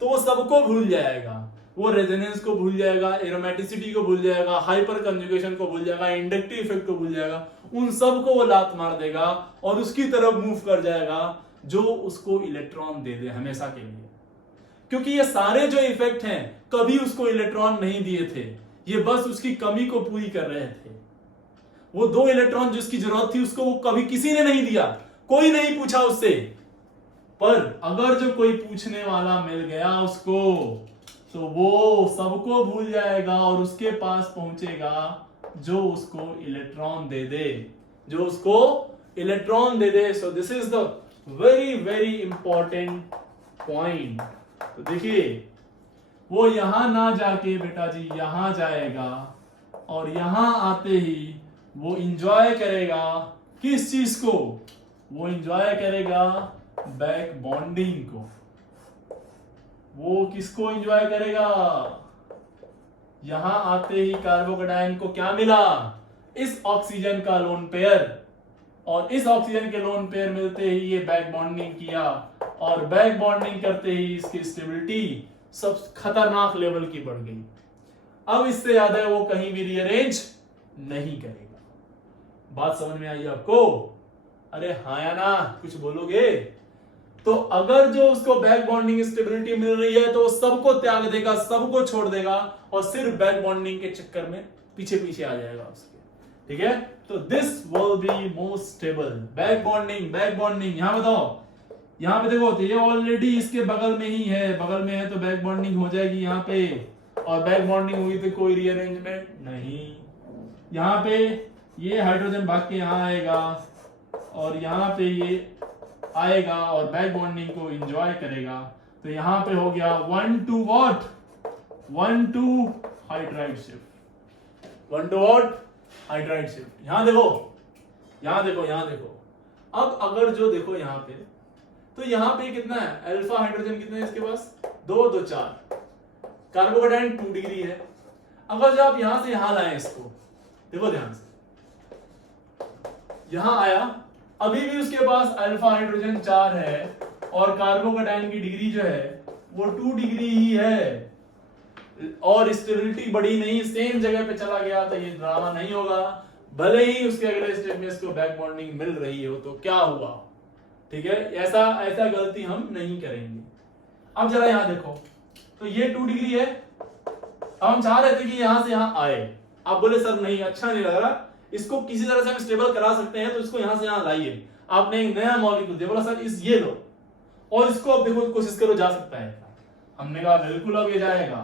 तो वो सबको भूल जाएगा। वो रेजोनेंस को भूल जाएगा, एरोमेटिसिटी को भूल जाएगा, हाइपर कंजुगेशन को भूल जाएगा, इंडक्टिव इफेक्ट को भूल जाएगा, उन सब को वो लात मार देगा और उसकी तरफ मूव कर जाएगा जो उसको इलेक्ट्रॉन दे दे हमेशा के लिए। क्योंकि ये सारे जो इफेक्ट हैं कभी उसको इलेक्ट्रॉन नहीं दिए थे, ये बस उसकी कमी को पूरी कर रहे थे। वो 2 इलेक्ट्रॉन जिसकी जरूरत थी उसको वो कभी किसी ने नहीं दिया, कोई नहीं पूछा उससे। पर अगर जो कोई पूछने वाला मिल गया उसको, तो वो सबको भूल जाएगा और उसके पास पहुंचेगा जो उसको इलेक्ट्रॉन दे दे, जो उसको electron they they. So this is the very very important point. तो देखिए वो यहां ना जाके बेटा जी यहां जाएगा और यहां आते ही वो इंजॉय करेगा किस चीज को, वो इंजॉय करेगा बैक बॉन्डिंग को। वो किसको एंजॉय करेगा, यहां आते ही कार्बोकेटायन को क्या मिला, इस ऑक्सीजन का लोन पेयर, और इस ऑक्सीजन के लोन पेयर मिलते ही ये बैक बॉन्डिंग किया और बैक बॉन्डिंग करते ही इसकी स्टेबिलिटी सब खतरनाक लेवल की बढ़ गई। अब इससे ज्यादा वो कहीं भी रीअरेंज नहीं करेगा। बात समझ में आई आपको? अरे हाँ या ना, कुछ बोलोगे? तो अगर जो उसको बैक बॉन्डिंग स्टेबिलिटी मिल रही है तो सबको त्याग देगा, सबको छोड़ देगा और सिर्फ बैक बॉन्डिंग के चक्कर में पीछे पीछे आ जाएगा उसके। ठीक है, तो this will be most stable. Back bonding यहां बताओ, यहां पे देखो तो ये ऑलरेडी इसके बगल में ही है, बगल में है तो बैक बॉन्डिंग हो जाएगी यहां पे, और बैक बॉन्डिंग होगी तो कोई रीअरेंजमेंट नहीं। यहां पे ये हाइड्रोजन भाग के यहां आएगा और यहां पे ये आएगा और बैक बॉन्डिंग को एंजॉय करेगा। तो यहां पे हो गया 1 to what, 1 to hydride shift, 1 to what, hydride shift. यहां देखो, यहां देखो, यहां देखो। अब अगर जो देखो यहां पे, तो यहां पे कितना है, अल्फा हाइड्रोजन कितना है इसके पास, 2 2 4, कार्बोकेटायन 2 डिग्री है। अगर जो आप यहां से यहां लाएं इसको, देखो ध्यान से, यहां आया, अभी भी उसके पास अल्फा हाइड्रोजन 4 है और कार्बोकेटायन की डिग्री जो है वो 2 डिग्री ही है और स्टेबिलिटी बढ़ी नहीं, सेम जगह पे चला गया, तो ये ड्रामा नहीं होगा। भले ही उसके अगले स्टेप में इसको बैक बॉन्डिंग मिल रही हो तो क्या हुआ, ठीक है, ऐसा गलती हम नहीं करेंगे। अब जरा यहां देखो, तो ये 2 डिग्री है, अब हम चाह रहे थे कि यहां से यहां आए, आप बोले सर नहीं अच्छा नहीं लग रहा, इसको किसी तरह से हम स्टेबल करा सकते हैं, तो इसको यहां से यहां लाइए। आपने एक नया मॉलिक्यूल दिया, बोला सर इस ये लो और इसको अब देखो कोशिश करो जा सकता है। हमने कहा बिल्कुल अब ये जाएगा,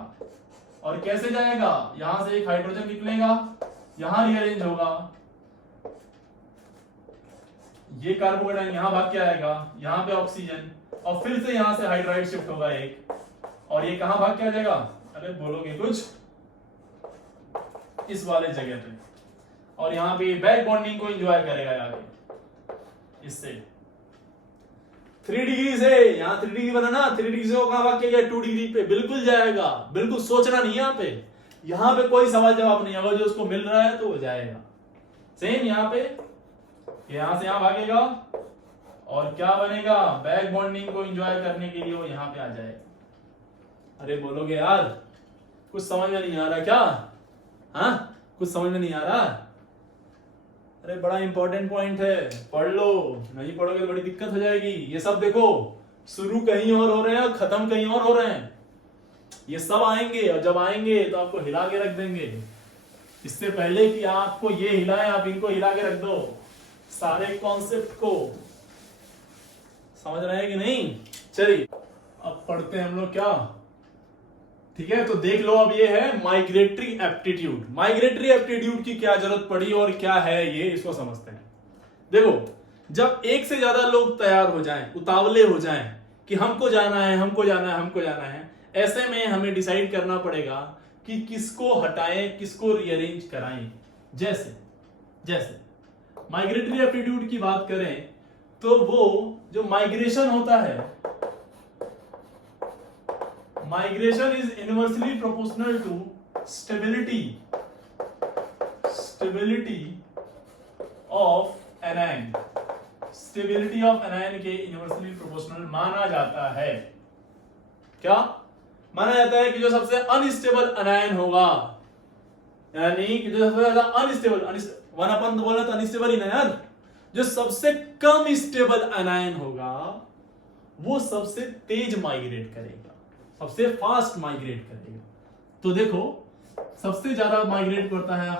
और कैसे जाएगा, यहां से एक हाइड्रोजन निकलेगा, यहां रीअरेंज होगा, ये कार्बोकेटायन यहां भाग के आएगा, यहां पे ऑक्सीजन, और फिर से यहां से हाइड्राइड शिफ्ट होगा एक, और ये कहां भाग के आ जाएगा, अरे बोलोगे कुछ, इस वाले जगह पे, और यहां पे बैक बॉन्डिंग को एंजॉय करेगा यार इससे। 3 डिग्री से यहां 3 डिग्री बना ना, 3 डिग्री से वो कहां भाग के गया, 2 डिग्री पे बिल्कुल जाएगा, बिल्कुल सोचना नहीं है यहां पे कोई सवाल जवाब नहीं, अगर जो उसको मिल रहा है तो वो जाएगा। सेम यहां पे, यहां से यहां भागेगा और क्या बनेगा, बैक बॉन्डिंग को एंजॉय करने के लिए वो यहां पे आ जाएगा। अरे बोलोगे यार कुछ समझ में नहीं आ रहा क्या, हाँ कुछ समझ में नहीं आ रहा, अरे बड़ा इंपॉर्टेंट पॉइंट है, पढ़ लो, नहीं पढ़ोगे तो बड़ी दिक्कत हो जाएगी। ये सब देखो शुरू कहीं और हो रहे हैं, खत्म कहीं और हो रहे हैं, ये सब आएंगे और जब आएंगे तो आपको हिला के रख देंगे। इससे पहले कि आपको ये हिलाएं, आप इनको हिला के रख दो, सारे कॉन्सेप्ट को समझ रहे हैं कि नहीं। चलिए अब पढ़ते हैं हम लोग क्या, ठीक है, तो देख लो अब ये है माइग्रेटरी एप्टीट्यूड। माइग्रेटरी एप्टीट्यूड की क्या जरूरत पड़ी और क्या है ये, इसको समझते हैं। देखो जब एक से ज्यादा लोग तैयार हो जाएं, उतावले हो जाएं कि हमको जाना है, हमको जाना है, हमको जाना है, ऐसे में हमें डिसाइड करना पड़ेगा कि किसको हटाएं, किसको रीअरेंज कराएं। जैसे माइग्रेटरी एप्टीट्यूड की बात करें तो वो जो माइग्रेशन होता है, migration is inversely proportional to stability of anion। stability of anion के inversely proportional माना जाता है। क्या माना जाता है कि जो सबसे अनस्टेबल अनायन होगा, यानी कि जो सबसे ज्यादा अनस्टेबल, 1 बोला तो अनस्टेबल ही ना यार, जो सबसे कम स्टेबल अनायन होगा वो सबसे तेज माइग्रेट करेगा, सबसे फास्ट माइग्रेट करेगा। तो देखो सबसे ज्यादा माइग्रेट करता है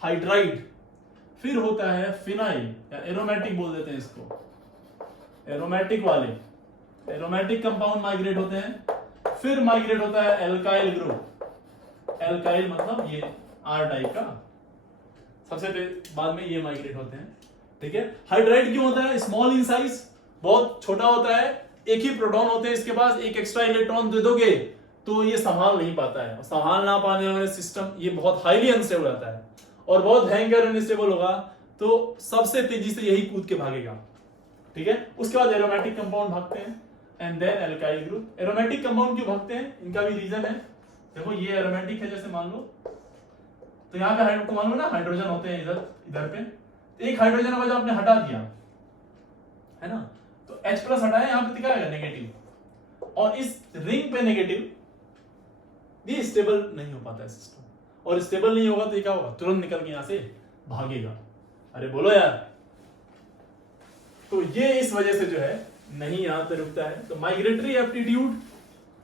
हाइड्राइड, फिर होता है फिनाइल या एरोमेटिक बोल देते हैं इसको, एरोमेटिक वाले, एरोमेटिक कंपाउंड माइग्रेट होते हैं। फिर माइग्रेट होता है एल्काइल ग्रुप, एल्काइल मतलब ये आर टाइप का, सबसे बाद में ये माइग्रेट होते हैं। ठीक है, हाइड्राइड क्यों होता है? स्मॉल इन साइज, बहुत छोटा होता है, एक ही प्रोटॉन होते हैं इसके पास, एक एक्स्ट्रा इलेक्ट्रॉन दे दोगे तो ये संभाल नहीं पाता है, संभाल ना पाने वाले सिस्टम ये बहुत हाईली अनस्टेबल रहता है और बहुत भयंकर अनस्टेबल होगा, तो सबसे तेजी से यही कूद के भागेगा। ठीक है, उसके बाद एरोमेटिक कंपाउंड भागते हैं and then alkyl group. Aromatic compound क्यों भागते हैं, इनका भी रीजन है। देखो ये एरोमेटिक है, जैसे मान लो तो यहाँ पे मान लो ना हाइड्रोजन होते हैं इधर इधर पे, तो एक हाइड्रोजन अगर आपने हटा दिया है ना, तो H प्लस हटाया, यहाँ पे दिखाएगा नेगेटिव, और इस रिंग पे नेगेटिव, ये स्टेबल नहीं हो पाता है सिस्टम, और स्टेबल नहीं होगा तो ये क्या होगा, तुरंत निकल के यहां से भागेगा। अरे बोलो यार, तो ये इस वजह से जो है नहीं यहां पे रुकता है। तो माइग्रेटरी एप्टीट्यूड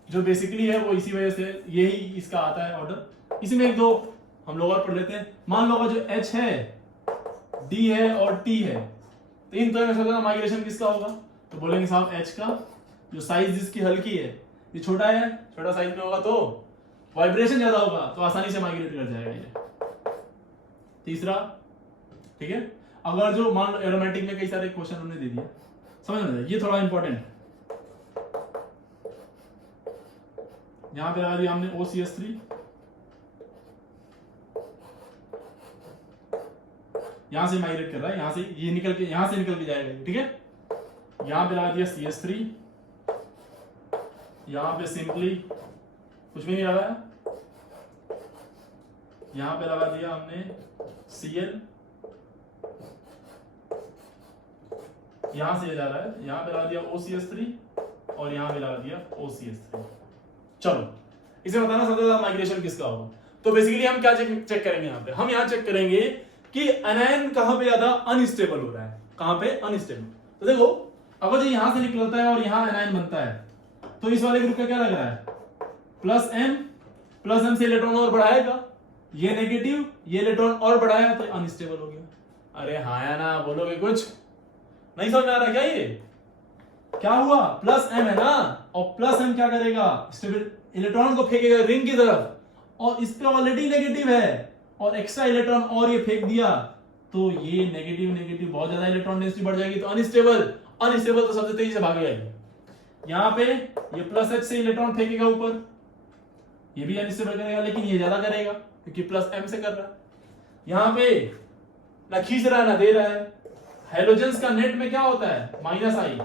जो बेसिकली है वो इसी वजह से यही इसका आता है ऑर्डर। इसी में एक दो हम लोग और पढ़ लेते हैं। मान लो जो H है, D है और T है, तो इन दोनों में सबसे ज्यादा माइग्रेशन किसका होगा? तो बोलेंगे साहब H का, जो साइज जिसकी हल्की है, ये छोटा है, छोटा साइज में होगा तो वाइब्रेशन ज्यादा होगा, तो आसानी से माइग्रेट कर जाएगा ये। तीसरा, ठीक है, अगर जो मान लो एरोमेटिक में कई सारे क्वेश्चन उन्होंने दे दिए, समझ में, ये थोड़ा इंपॉर्टेंट, यहां पे लगा दिया हमने OCH3, यहां से माइग्रेट कर रहा है, यहां से ये निकल के यहां से निकल के जाएगा। ठीक है, यहां पे लगा दिया CH3, यहां पे सिंपली कुछ भी नहीं लगाया, यहां पे लगा दिया हमने Cl, यहां से ये जा रहा है, यहां पे लगा दिया OCH3 और यहां पे लगा दिया OCH3। चलो इसे बताना सबसे ज्यादा माइग्रेशन किसका होगा। तो बेसिकली हम क्या चेक करेंगे यहाँ पे, हम यहाँ चेक करेंगे कि अनायन कहां पे ज्यादा अनस्टेबल हो रहा है, कहां पे अनस्टेबल। तो देखो अगर जो यहां से निकलता है और यहां अनायन बनता है, तो इस वाले ग्रुप का क्या लग रहा है, प्लस एम से इलेक्ट्रॉन और बढ़ाएगा, ये नेगेटिव, ये इलेक्ट्रॉन और बढ़ाया तो अनस्टेबल हो गया। अरे हाँ या ना बोलोगे, कुछ नहीं समझ आ रहा क्या? ये क्या हुआ, प्लस एम है ना, और प्लस एम क्या करेगा, स्टेबल इलेक्ट्रॉन को फेंकेगा रिंग की तरफ, और इस पे ऑलरेडी नेगेटिव है और एक्स्ट्रा इलेक्ट्रॉन और ये फेंक दिया, तो ये नेगेटिव नेगेटिव बहुत ज्यादा इलेक्ट्रॉन डेंसिटी बढ़ जाएगी, तो अनस्टेबल तो सबसे तेजी से भागेगा। यहां पे ये प्लस H से इलेक्ट्रॉन फेंकेगा ऊपर, ये भी अनस्टेबल करेगा, लेकिन ये ज्यादा करेगा क्योंकि प्लस एम से कर रहा है। यहां पे ना खींच रहा है ना दे रहा है। हैलोजेंस का नेट में क्या होता है, माइनस आई,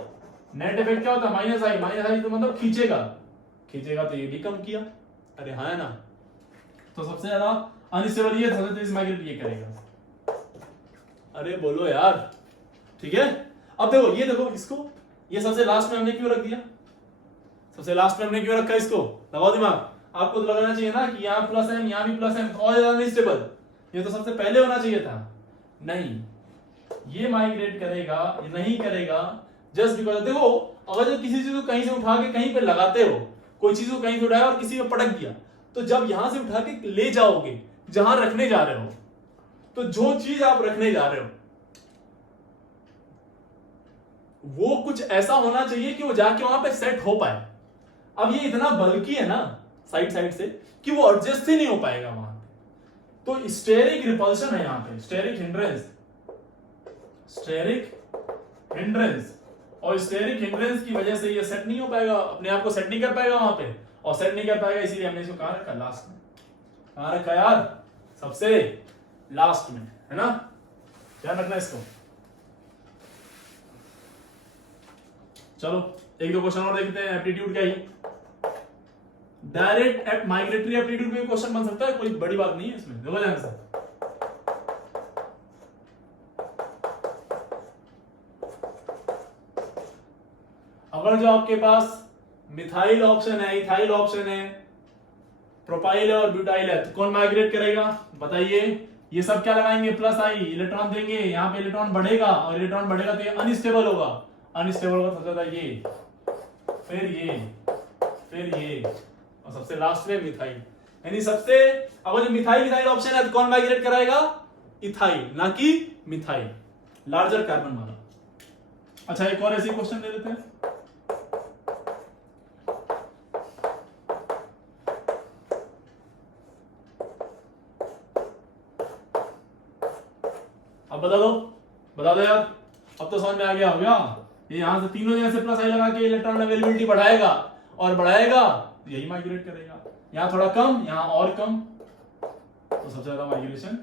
नेट इफेक्ट क्या होता है, माइनस आई तो मतलब खींचेगा तो ये भी कम किया। अरे हाँ ना, तो सबसे ज्यादा अनस्टेबल ये, सबसे तेज माइग्रेट ये करेगा। अरे बोलो यार, ठीक है। अब देखो ये देखो इसको, ये सबसे लास्ट में हमने क्यों रख दिया, सबसे लास्ट में हमने क्यों रखा इसको, लगाओ दिमाग। आपको तो लगना चाहिए ना कि यहाँ प्लस एम, यहाँ भी प्लस एम, और ज्यादा अनस्टेबल, ये तो सबसे पहले होना चाहिए था। नहीं, ये माइग्रेट करेगा, ये नहीं करेगा, जस्ट बिकॉज देखो अगर जो किसी चीज को कहीं से उठा के कहीं पे लगाते हो, कोई चीज को कहीं से उठाया और किसी पे पटक दिया, तो जब यहां से उठा के ले जाओगे जहां रखने जा रहे हो, तो जो चीज आप रखने जा रहे हो वो कुछ ऐसा होना चाहिए कि वो जाके वहां पे सेट हो पाए। अब ये इतना बल्कि है ना साइड से कि वो एडजस्ट ही नहीं हो पाएगा वहां पे, तो स्टेरिक रिपल्शन है यहाँ पे, स्टेरिक हिंड्रेंस, और स्टेरिक हिंड्रेंस की वजह से ये सेट नहीं हो पाएगा, अपने आप को सेट नहीं कर पाएगा वहां पे, और सेट नहीं कर पाएगा, इसीलिए हमने इसको कहां रखा, लास्ट में। कहां रखा यार, सबसे लास्ट में, है ना, ध्यान रखना इसको। चलो एक दो क्वेश्चन और देखते हैं एप्टीट्यूड का ही। डायरेक्ट माइग्रेटरी एप्टीट्यूड में क्वेश्चन बन सकता है, कोई बड़ी बात नहीं है इसमें, देखो ध्यान से। अगर जो आपके पास मिथाइल ऑप्शन है, इथाइल ऑप्शन है, प्रोपाइल है और ब्यूटाइल है, तो कौन माइग्रेट करेगा बताइए। ये सब क्या लगाएंगे, प्लस आई, इलेक्ट्रॉन देंगे, यहाँ पे इलेक्ट्रॉन बढ़ेगा और इलेक्ट्रॉन बढ़ेगा तो ये अनस्टेबल होगा, अनस्टेबल होगा सबसे ज्यादा ये, फिर ये और सबसे लास्ट में मिथाइल। यानी सबसे अगर जो मिथाइल इथाइल ऑप्शन है तो कौन माइग्रेट कराएगा, इथाइल, ना कि मिथाइल, लार्जर कार्बन वाला। अच्छा एक और ऐसे क्वेश्चन ले लेते हैं। अब बता दो यार, अब तो समझ में आ गया होगा। ये यहां से तीनों जगह से प्लस आई लगा के इलेक्ट्रॉन अवेलेबिलिटी बढ़ाएगा और बढ़ाएगा, यही माइग्रेट करेगा। यहां थोड़ा कम, यहां और कम, तो सबसे ज्यादा माइग्रेशन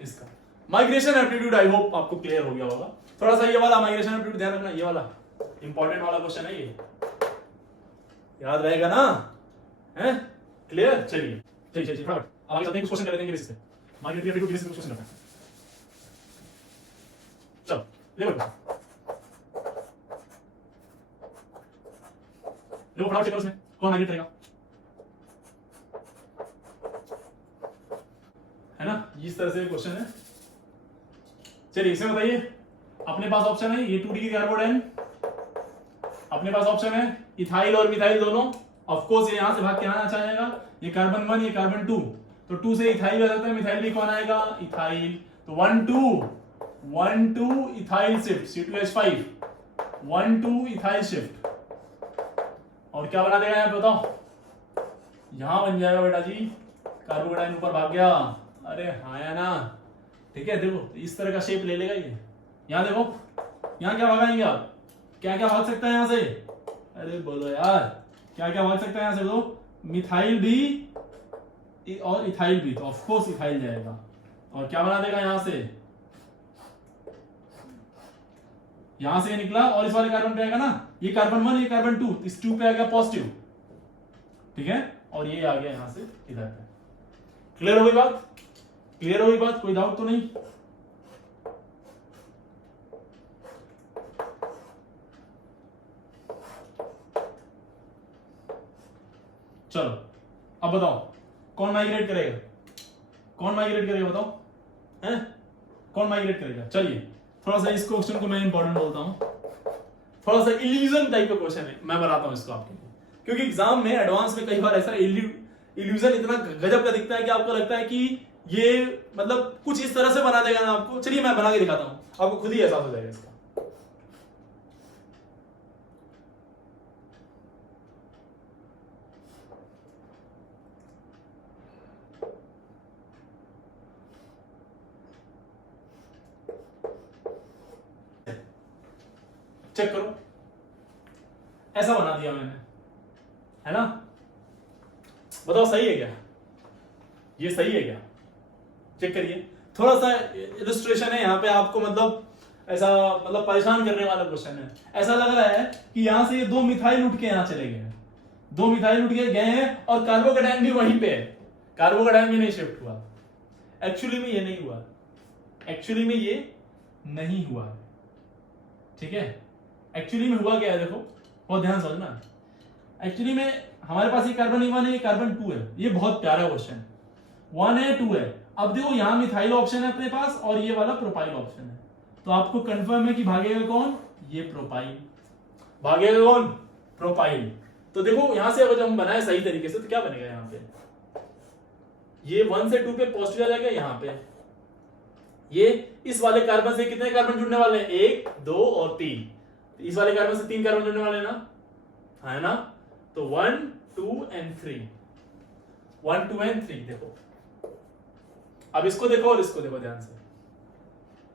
इसका। माइग्रेशन एप्टीट्यूड आई होप आपको क्लियर हो गया होगा। थोड़ा सा ये वाला माइग्रेशन एप्टीट्यूड ध्यान रखना, ये वाला इंपॉर्टेंट वाला क्वेश्चन है, ये याद रहेगा ना, है क्लियर। चलिए फटाफट आगे चलते हैं, कुछ क्वेश्चन कर लेंगे इससे, माइग्रेटरी एप्टीट्यूड से कुछ क्वेश्चन करते हैं। चलो देखो फटाफट चेक करो इसमें कौन माइग्रेट करेगा, है ना, इस तरह से क्वेश्चन है। चलिए इसमें बताइए, अपने पास ऑप्शन है ये 2 डिग्री कार्बोडाइन, अपने पास ऑप्शन है इथाइल और मिथाइल दोनों। ऑफ कोर्स ये यहां से भाग के आना चाहेगा, ये कार्बन 1 ये कार्बन 2, तो 2 से इथाइल आ जाता है, मिथाइल भी कौन आएगा, इथाइल, तो 1 2 ethyl shift, C2H5 1 2 ethyl shift, और क्या बना देगा यहाँ पे बताओ, यहां बन जाएगा बेटा जी कार्बोडाइन ऊपर भाग गया, अरे हाँ या ना, ठीक है। देखो इस तरह का शेप ले लेगा ये, यहाँ देखो यहाँ क्या भगाएंगे आप, क्या क्या भाग सकता है यहाँ से, अरे बोलो यार क्या क्या भाग सकता है यहाँ से, तो मिथाइल भी और इथाइल भी, तो ऑफ कोर्स इथाइल जाएगा, और क्या बना देगा यहाँ से, यहां से निकला और इस वाले कार्बन पे आएगा ना, ये कार्बन 1 ये कार्बन 2, इस 2 पे आ गया पॉजिटिव, ठीक है, और ये आ गया यहां से इधर पे। क्लियर हो गई बात, क्लियर हो गई बात, कोई डाउट तो नहीं। चलो अब बताओ कौन माइग्रेट करेगा, कौन माइग्रेट करेगा बताओ, हैं कौन माइग्रेट करेगा। चलिए थोड़ा सा इस क्वेश्चन को मैं इंपॉर्टेंट बोलता हूं, थोड़ा सा इल्यूजन टाइप का क्वेश्चन है, मैं बनाता हूं इसको आपके लिए, क्योंकि एग्जाम में एडवांस में कई बार ऐसा इल्यूजन इतना गजब का दिखता है कि आपको लगता है कि ये मतलब कुछ इस तरह से बना देगा ना आपको। चलिए मैं बना के दिखाता हूं, आपको खुद ही एहसास हो जाएगा इसका। चेक करो, ऐसा बना दिया मैंने, है ना, बताओ सही है क्या, ये सही है क्या, चेक करिए। थोड़ा सा इलस्ट्रेशन है यहाँ पे, आपको मतलब ऐसा मतलब परेशान करने वाला क्वेश्चन है। ऐसा लग रहा है कि यहां से ये 2 मिथाइल उठ के यहां चले गए हैं, 2 मिथाइल उठ के गए हैं और कार्बोकेटाइन भी वहीं पे है, कार्बोकेटाइन भी नहीं शिफ्ट हुआ। एक्चुअली में ये नहीं हुआ, एक्चुअली में ये नहीं हुआ, ठीक है। एक्चुअली में हुआ क्या है देखो, बहुत ध्यान समझना। एक्चुअली में हमारे पास ये कार्बन 1 है, ये कार्बन 2 है, ये बहुत प्यारा क्वेश्चन, 1 है 2 है। अब देखो यहां मिथाइल ऑप्शन है अपने पास और ये वाला प्रोपाइल ऑप्शन है, तो आपको कंफर्म है कि भागेगा कौन, ये प्रोपाइल भागेगा, कौन प्रोपाइल। तो देखो यहां से अगर हम बनाए सही तरीके से तो क्या बनेगा, यहां पे ये 1 से 2 पे पॉजिटिव आ जाएगा, यहां पे ये इस वाले कार्बन से कितने कार्बन जुड़ने वाले हैं, 1 2 और 3, इस वाले कार्बन से 3 कार्बन जुड़ने वाले हैं ना, है ना, तो 1 2 and 3, 1 2 and 3। देखो अब इसको देखो और इसको देखो ध्यान से,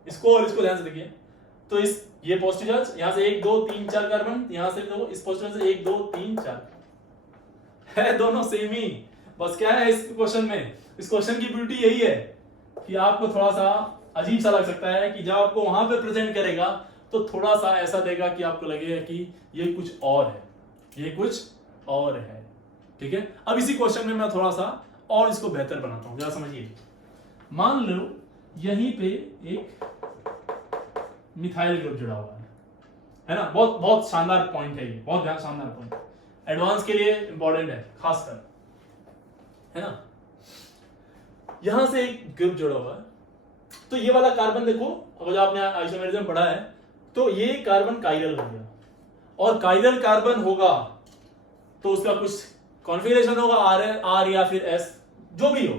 इसको और इसको ध्यान से देखिए, तो इस ये पॉजिटिव चार्ज यहां से 1 2 3 4 कार्बन, यहां से देखो इस पॉजिटिव से 1 2 3 4 है, दोनों सेम ही। बस क्या है इस क्वेश्चन में, इस क्वेश्चन की ब्यूटी यही है कि आपको थोड़ा सा अजीब सा लग सकता है कि जब आपको वहां पे प्रेजेंट करेगा तो थोड़ा सा ऐसा देगा कि आपको लगेगा कि ये कुछ और है, ये कुछ और है, ठीक है। अब इसी क्वेश्चन में मैं थोड़ा सा और इसको बेहतर बनाता हूं, जरा समझिए। मान लो यहीं पे एक मिथाइल ग्रुप जुड़ा हुआ है ना, बहुत बहुत शानदार पॉइंट है ये, बहुत शानदार पॉइंट। एडवांस के लिए इंपॉर्टेंट है खासकर, है ना। यहां से एक ग्रुप जुड़ा हुआ है, तो ये वाला कार्बन देखो, अगर आपने आइसोमेरिज्म पढ़ा है तो ये कार्बन काइरल हो गया, और काइरल कार्बन होगा तो उसका कुछ कॉन्फ़िगरेशन होगा आर या फिर एस, जो भी हो।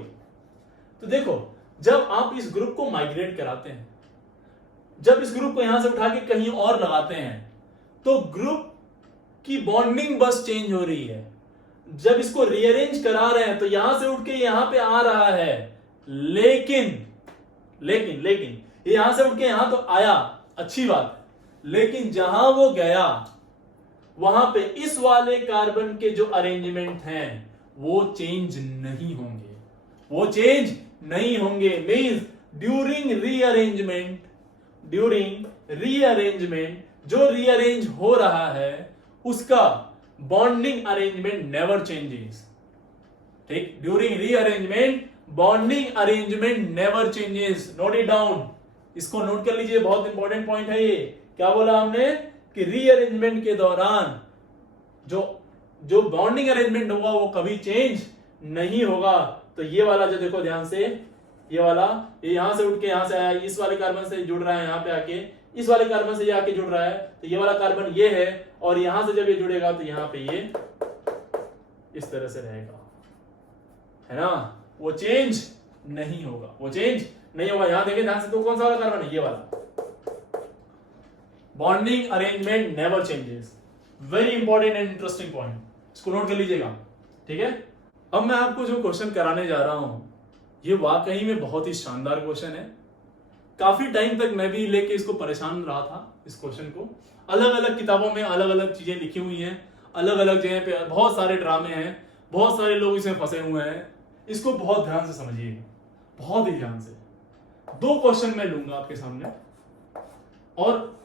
तो देखो जब आप इस ग्रुप को माइग्रेट कराते हैं, जब इस ग्रुप को यहां से उठा के कहीं और लगाते हैं, तो ग्रुप की बॉन्डिंग बस चेंज हो रही है। जब इसको रीअरेंज करा रहे हैं तो यहां से उठ के यहां पे आ रहा है, लेकिन ये यहां से उठ के यहां तो आया, अच्छी बात है, लेकिन जहां वो गया वहां पे इस वाले कार्बन के जो अरेंजमेंट हैं वो चेंज नहीं होंगे, मींस ड्यूरिंग रीअरेंजमेंट जो रीअरेंज हो रहा है उसका बॉन्डिंग अरेंजमेंट नेवर चेंजेस। ठीक, during rearrangement bonding arrangement never changes, note it down, इसको नोट कर लीजिए, बहुत इंपॉर्टेंट पॉइंट है ये। क्या बोला हमने कि रीअरेंजमेंट के दौरान जो बॉन्डिंग अरेंजमेंट होगा वो कभी चेंज नहीं होगा। तो ये वाला जो देखो ध्यान से, ये वाला ये यहां से उठ के यहां से आया, इस वाले कार्बन से जुड़ रहा है, यहां पे आके इस वाले कार्बन से आके जुड़ रहा है, तो ये वाला कार्बन ये है, और यहां से जब ये जुड़ेगा तो यहां पे ये इस तरह से रहेगा, है ना, वो चेंज नहीं होगा, यहां देखें ध्यान से, तो कौन सा वाला कार्बन है, ये वाला। Bonding arrangement never changes, very important and interesting point, इसको नोट कर लीजिएगा, ठीक है। अब मैं आपको जो क्वेश्चन कराने जा रहा हूं ये वाकई में बहुत ही शानदार क्वेश्चन है। काफी टाइम तक मैं भी लेके इसको परेशान रहा था, इस क्वेश्चन को। अलग अलग किताबों में अलग अलग चीजें लिखी हुई हैं, अलग अलग जगह पे बहुत सारे ड्रामे हैं, बहुत सारे लोग इसमें फंसे हुए हैं। इसको बहुत ध्यान से समझिएगा, बहुत ही ध्यान से। 2 क्वेश्चन मैं लूंगा आपके सामने, और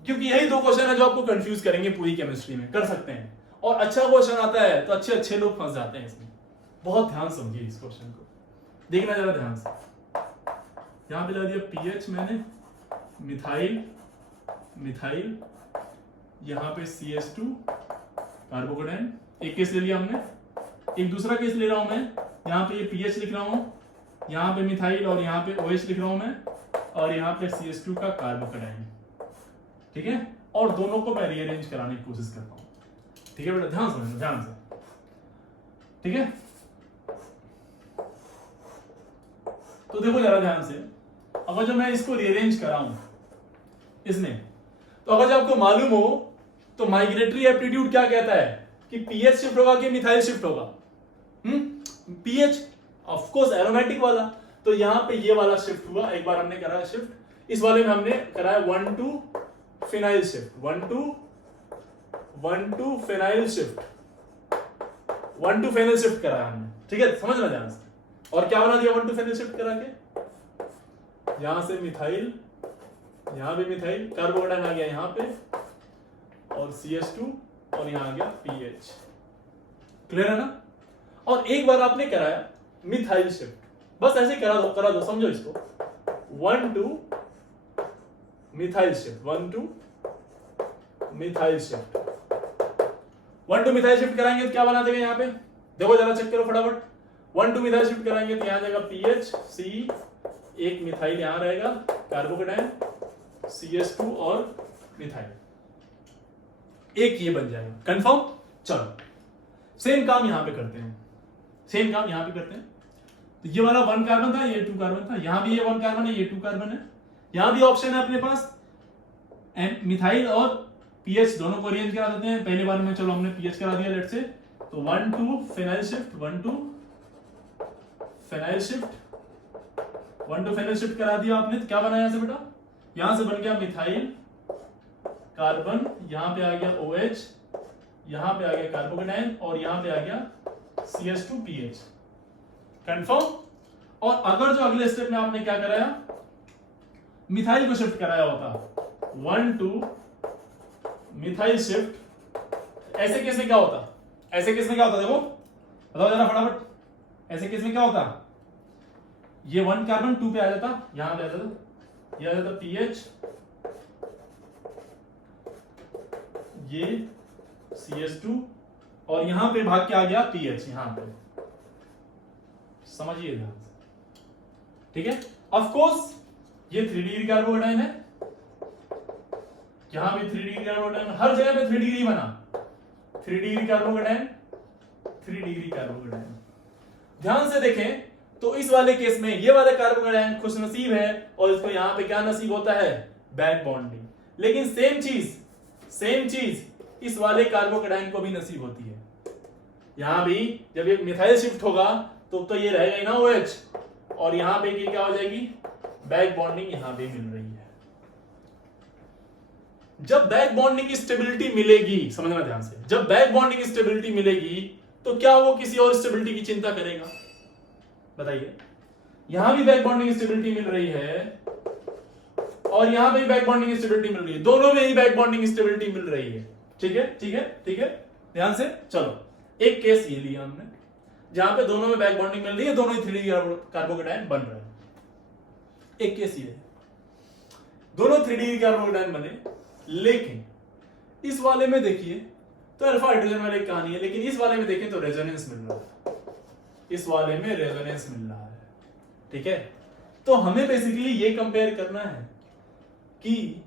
क्योंकि यही 2 क्वेश्चन है जो आपको कंफ्यूज करेंगे पूरी केमिस्ट्री में, कर सकते हैं, और अच्छा क्वेश्चन आता है तो अच्छे लोग फंस जाते हैं इसमें। बहुत ध्यान समझिए इस क्वेश्चन को, देखना जरा ध्यान से। यहां पे लगा दिया पीएच मैंने, मिथाइल, यहां पे CH2 कार्बोकेटाइन, एक केस ले लिया हमने। एक दूसरा केस ले रहा हूं मैं, यहां पे ये पीएच लिख रहा हूं, यहां पे मिथाइल और यहां पे OH लिख रहा हूं मैं, और यहां पे CH2 का कार्बोकेटाइन, ठीक है। और दोनों को मैं रीअरेंज कराने की कोशिश करता हूं, ठीक है बेटा, ध्यान समझना, ध्यान से, ठीक है। तो देखो जरा ध्यान से, अगर जो मैं इसको रीअरेंज कराऊं इसमें, तो अगर जो आपको मालूम हो तो माइग्रेटरी एप्टीट्यूड क्या कहता है कि पीएच शिफ्ट होगा कि मिथाइल शिफ्ट होगा। पीएच ऑफ कोर्स एरोमेटिक वाला, तो यहां पे ये वाला शिफ्ट हुआ, एक बार हमने कराया शिफ्ट, इस वाले में हमने कराया 1,2 phenyl shift, 1,2 phenyl shift, 1,2 phenyl shift कराया हमने, ठीक है, समझना ध्यान से। और क्या बना दिया 1,2 फिनाइल शिफ्ट करा के, यहां से मिथाइल, यहां भी मिथाइल, कार्बोकेटाइन आ गया यहां पे, और CH2, और यहां आ गया पीएच, क्लियर है ना। और एक बार आपने कराया मिथाइल शिफ्ट, बस ऐसे करा दो, समझो इसको, 1,2 methyl shift, 1,2 methyl shift, 1,2 methyl shift कराएंगे तो क्या बना देगा यहाँ पे, देखो जरा चेक करो फटाफट। 1,2 मिथाइल शिफ्ट कराएंगे तो यहां जाएगा पीएच, सी, एक मिथाइल यहां रहेगा, कार्बोकेटाइन, CH2 और मिथाइल, एक ये बन जाएगा, कंफर्म। चलो सेम काम यहां पे करते हैं, तो ये वाला 1 कार्बन था, ये 2 कार्बन था, यहां भी ये 1 कार्बन है, ये 2 कार्बन है, यहां भी ऑप्शन है अपने पास, मिथाइल और पीएच दोनों को अरेंज करा देते हैं। पहले बार में चलो हमने पीएच करा दिया लेट से, तो 1,2 फिनाइल शिफ्ट, 1,2 फिनाइल शिफ्ट करा दिया आपने, तो क्या बना यहां से बेटा, यहां से बन गया मिथाइल कार्बन, यहां पे आ गया OH, यहां पे आ गया कार्बोकेटाइन, और यहां पे आ गया CH2 पीएच, कंफर्म। और अगर जो अगले स्टेप में आपने क्या कराया, मिथाइल को शिफ्ट कराया होता, 1,2 मिथाइल शिफ्ट, ऐसे केस में क्या होता, देखो बताओ जरा फटाफट, ऐसे केस में क्या होता, ये 1 कार्बन 2 पे आ जाता, यहां पे आ जाता, ये आ जाता पीएच, ये CH2 और यहां पे भाग के आ गया PH यहां पे, समझिए ध्यान से, ठीक है। ऑफ कोर्स ये 3 डिग्री कार्बोकेटाइन है, यहां भी 3 डिग्री कार्बोकेटाइन, हर जगह पे 3 डिग्री बना, 3 डिग्री कार्बोकेटाइन, 3 डिग्री कार्बोकेटाइन। ध्यान से देखें तो इस वाले केस में ये वाला कार्बोकेटाइन खुशनसीब है और इसको यहां पे क्या नसीब होता है, बैक बॉन्डिंग। लेकिन सेम चीज इस वाले कार्बोकेटाइन को भी नसीब होती है। यहां भी जब ये मिथाइल शिफ्ट होगा तो ये रहेगा ही ना OH, और यहां पे क्या हो जाएगी, बैक बॉन्डिंग यहां भी मिल रही है। जब बैक बॉन्डिंग की स्टेबिलिटी मिलेगी, समझना ध्यान से, जब बैक बॉन्डिंग की स्टेबिलिटी मिलेगी तो क्या वो किसी और स्टेबिलिटी की चिंता करेगा, बताइए। यहां भी बैक बॉन्डिंग की स्टेबिलिटी मिल रही है और यहां पे भी बैक बॉन्डिंग की स्टेबिलिटी मिल रही है, दोनों में ही बैक बॉन्डिंग की स्टेबिलिटी मिल रही है, ठीक है, ठीक है, ठीक है, ध्यान से। चलो एक केस ये लिया हमने जहां पे दोनों में बैक बॉन्डिंग मिल रही है, दोनों ही 3 कार्बोकेटाइन बन रहे हैं। एक केस ये, दोनों 3 डिग्री कार्बोकेटाइन बने, लेकिन इस वाले में देखिए तो अल्फा हाइड्रोजन वाली कहानी है, लेकिन इस वाले में देखें तो रेजोनेंस मिल रहा है, इस वाले में रेजोनेंस मिल रहा है, ठीक है। तो हमें बेसिकली ये कंपेयर करना है कि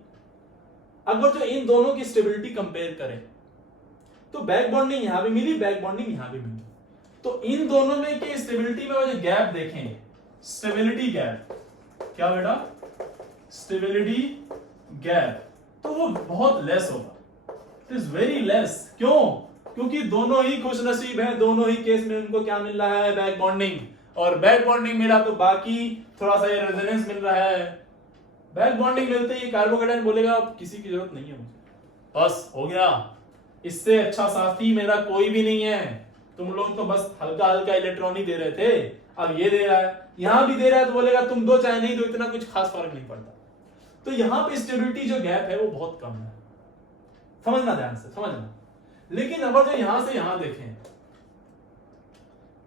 अगर जो इन दोनों की स्टेबिलिटी कंपेयर करें तो बैक बॉन्डिंग यहां भी मिली, बैक बॉन्डिंग यहां भी मिली, तो इन दोनों में की स्टेबिलिटी में जो गैप देखें, स्टेबिलिटी गैप, क्या बेटा, स्टेबिलिटी गैप, तो वो बहुत लेस होगा, इट इज वेरी लेस। क्यों? क्योंकि दोनों ही खुशनसीब हैं, दोनों ही केस में उनको क्या मिल रहा है, बैक बॉन्डिंग, और बैक बॉन्डिंग मिला तो बाकी थोड़ा सा ये रेजोनेंस मिल रहा है। बैक बॉन्डिंग मिलते ही कार्बोकेटाइन बोलेगा अब किसी की जरूरत नहीं है मुझे, बस हो गया, इससे अच्छा साथी मेरा कोई भी नहीं है, तुम लोग तो बस हल्का हल्का इलेक्ट्रॉन ही दे रहे थे, अब ये दे रहा है, यहां भी दे रहा है, तो बोलेगा तुम दो चाहे नहीं दो, इतना कुछ खास फर्क नहीं पड़ता। तो यहां पे स्टेबिलिटी जो गैप है वो बहुत कम है, समझना ध्यान से, समझना। लेकिन अगर जो यहां से यहां देखें,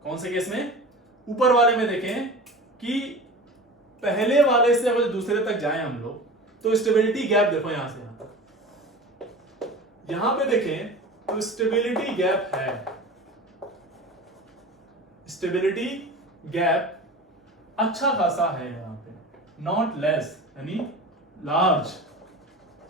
कौन से केस में, ऊपर वाले में देखें कि पहले वाले से अगर दूसरे तक जाएं हम लोग, तो स्टेबिलिटी गैप देखो यहां से यहां तक, यहां पे देखें तो स्टेबिलिटी गैप है, स्टेबिलिटी गैप अच्छा खासा है यहां पे, नॉट लेस, यानी लार्ज,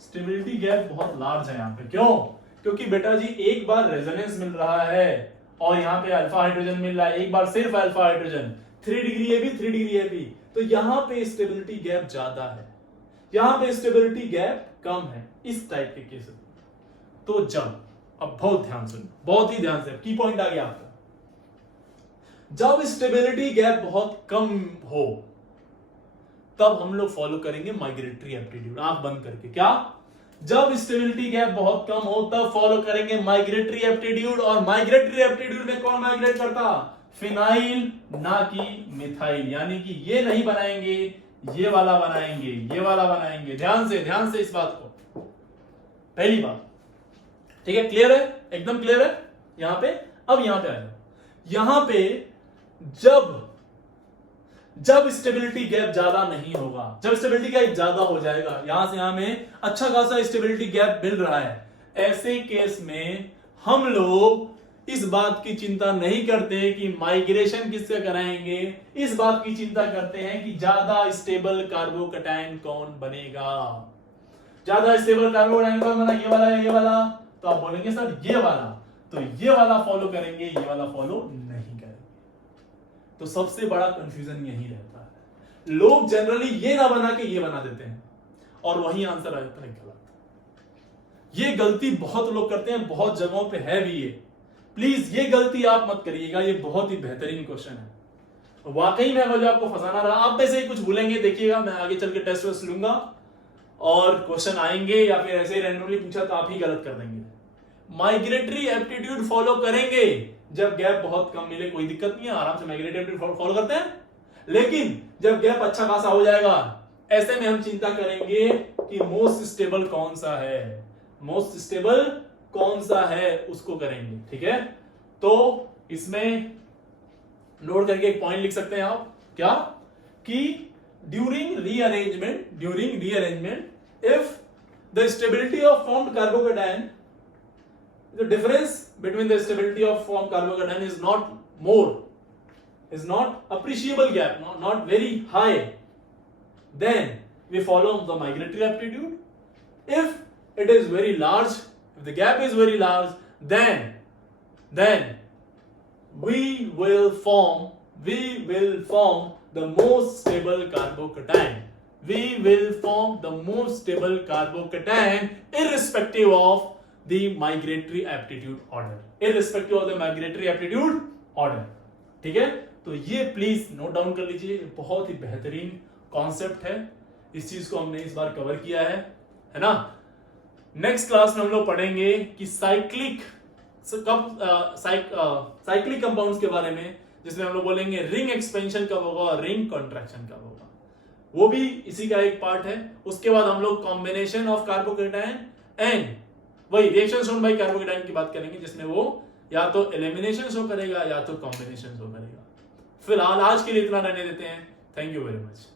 स्टेबिलिटी गैप बहुत लार्ज है यहां पे। क्यों? क्योंकि बेटा जी एक बार रेजोनेंस मिल रहा है और यहां पे अल्फा हाइड्रोजन मिल रहा है, एक बार सिर्फ अल्फा हाइड्रोजन, 3 डिग्री ये भी 3 डिग्री ये भी, तो यहां पे स्टेबिलिटी गैप ज्यादा है, यहां पे स्टेबिलिटी गैप कम है, इस टाइप के केस। तो जब, अब बहुत ध्यान से, बहुत ही ध्यान से, की पॉइंट आ गया आपका, जब स्टेबिलिटी गैप बहुत कम हो तब हम लोग फॉलो करेंगे माइग्रेटरी एप्टीट्यूड, आंख बंद करके। क्या? जब स्टेबिलिटी गैप बहुत कम हो तब फॉलो करेंगे माइग्रेटरी एप्टीट्यूड, और माइग्रेटरी एप्टीट्यूड में कौन माइग्रेट करता? फिनाइल, ना कि मिथाइल, यानी कि ये नहीं बनाएंगे, ये वाला बनाएंगे, ये वाला बनाएंगे। ध्यान से इस बात को, पहली बात, ठीक है, क्लियर है, एकदम क्लियर है यहां पे। अब यहां पे आया, यहां पे जब स्टेबिलिटी गैप ज्यादा नहीं होगा, जब स्टेबिलिटी गैप ज्यादा हो जाएगा, यहां से यहां में अच्छा खासा स्टेबिलिटी गैप मिल रहा है, ऐसे केस में हम लोग इस बात की चिंता नहीं करते कि माइग्रेशन किससे कराएंगे, इस बात की चिंता करते हैं कि ज्यादा स्टेबल कार्बोकेटाइन कौन बनेगा। ज्यादा स्टेबल कार्बोकेटाइन कौन बना? ये वाला है, ये वाला, तो आप बोलेंगे सर ये वाला, तो ये वाला फॉलो करेंगे, ये वाला फॉलो नहीं करेंगे। तो सबसे बड़ा कंफ्यूजन यही रहता है, लोग जनरली ये ना बना के ये बना देते हैं और वही आंसर आ जाता है गलत। ये गलती बहुत लोग करते हैं, बहुत जगहों पे है भी ये, प्लीज ये गलती आप मत करिएगा, ये बहुत ही बेहतरीन क्वेश्चन है। वाकई में अगर आपको फंसाना रहा, आप में से ही कुछ भूलेंगे, देखिएगा मैं आगे चल के टेस्ट वेस्ट लूंगा और क्वेश्चन आएंगे या फिर ऐसे ही रैंडमली पूछा तो आप ही गलत कर देंगे। माइग्रेटरी एप्टीट्यूड फॉलो करेंगे जब गैप बहुत कम मिले, कोई दिक्कत नहीं है, आराम से माइग्रेटरी एप्टीट्यूड फॉलो करते हैं। लेकिन जब गैप अच्छा खासा हो जाएगा, ऐसे में हम चिंता करेंगे कि मोस्ट स्टेबल कौन सा है, मोस्ट स्टेबल कौन सा है उसको करेंगे, ठीक है। तो इसमें नोट करके एक पॉइंट लिख सकते हैं आप, क्या कि during rearrangement if the stability of formed carbocation The difference between the stability of formed carbocation is not appreciable gap, not very high. Then we follow the migratory aptitude. If it is very large, if the gap is very large, then we will form the most stable carbocation. We will form the most stable carbocation irrespective of the migratory aptitude order. Irrespective of the migratory aptitude order. ठीक है, तो ये प्लीज नोट डाउन कर लीजिए, बहुत ही बेहतरीन कॉन्सेप्ट है, इस चीज को हमने इस बार कवर किया है ना। नेक्स्ट क्लास में हम लोग पढ़ेंगे कि साइक्लिक कंपाउंड्स के बारे में, जिसमें हम लोग बोलेंगे रिंग एक्सपेंशन कब होगा और रिंग कॉन्ट्रैक्शन कब होगा, वो भी इसी का एक पार्ट है। उसके बाद हम लोग कॉम्बिनेशन ऑफ कार्बोकेटायन एंड वही रिएक्शन शोन बाय कार्बोकेटायन की बात करेंगे, जिसमें वो या तो एलिमिनेशन शो करेगा या तो कॉम्बिनेशन शो करेगा। फिलहाल आज के लिए इतना रहने देते हैं। Thank you very much.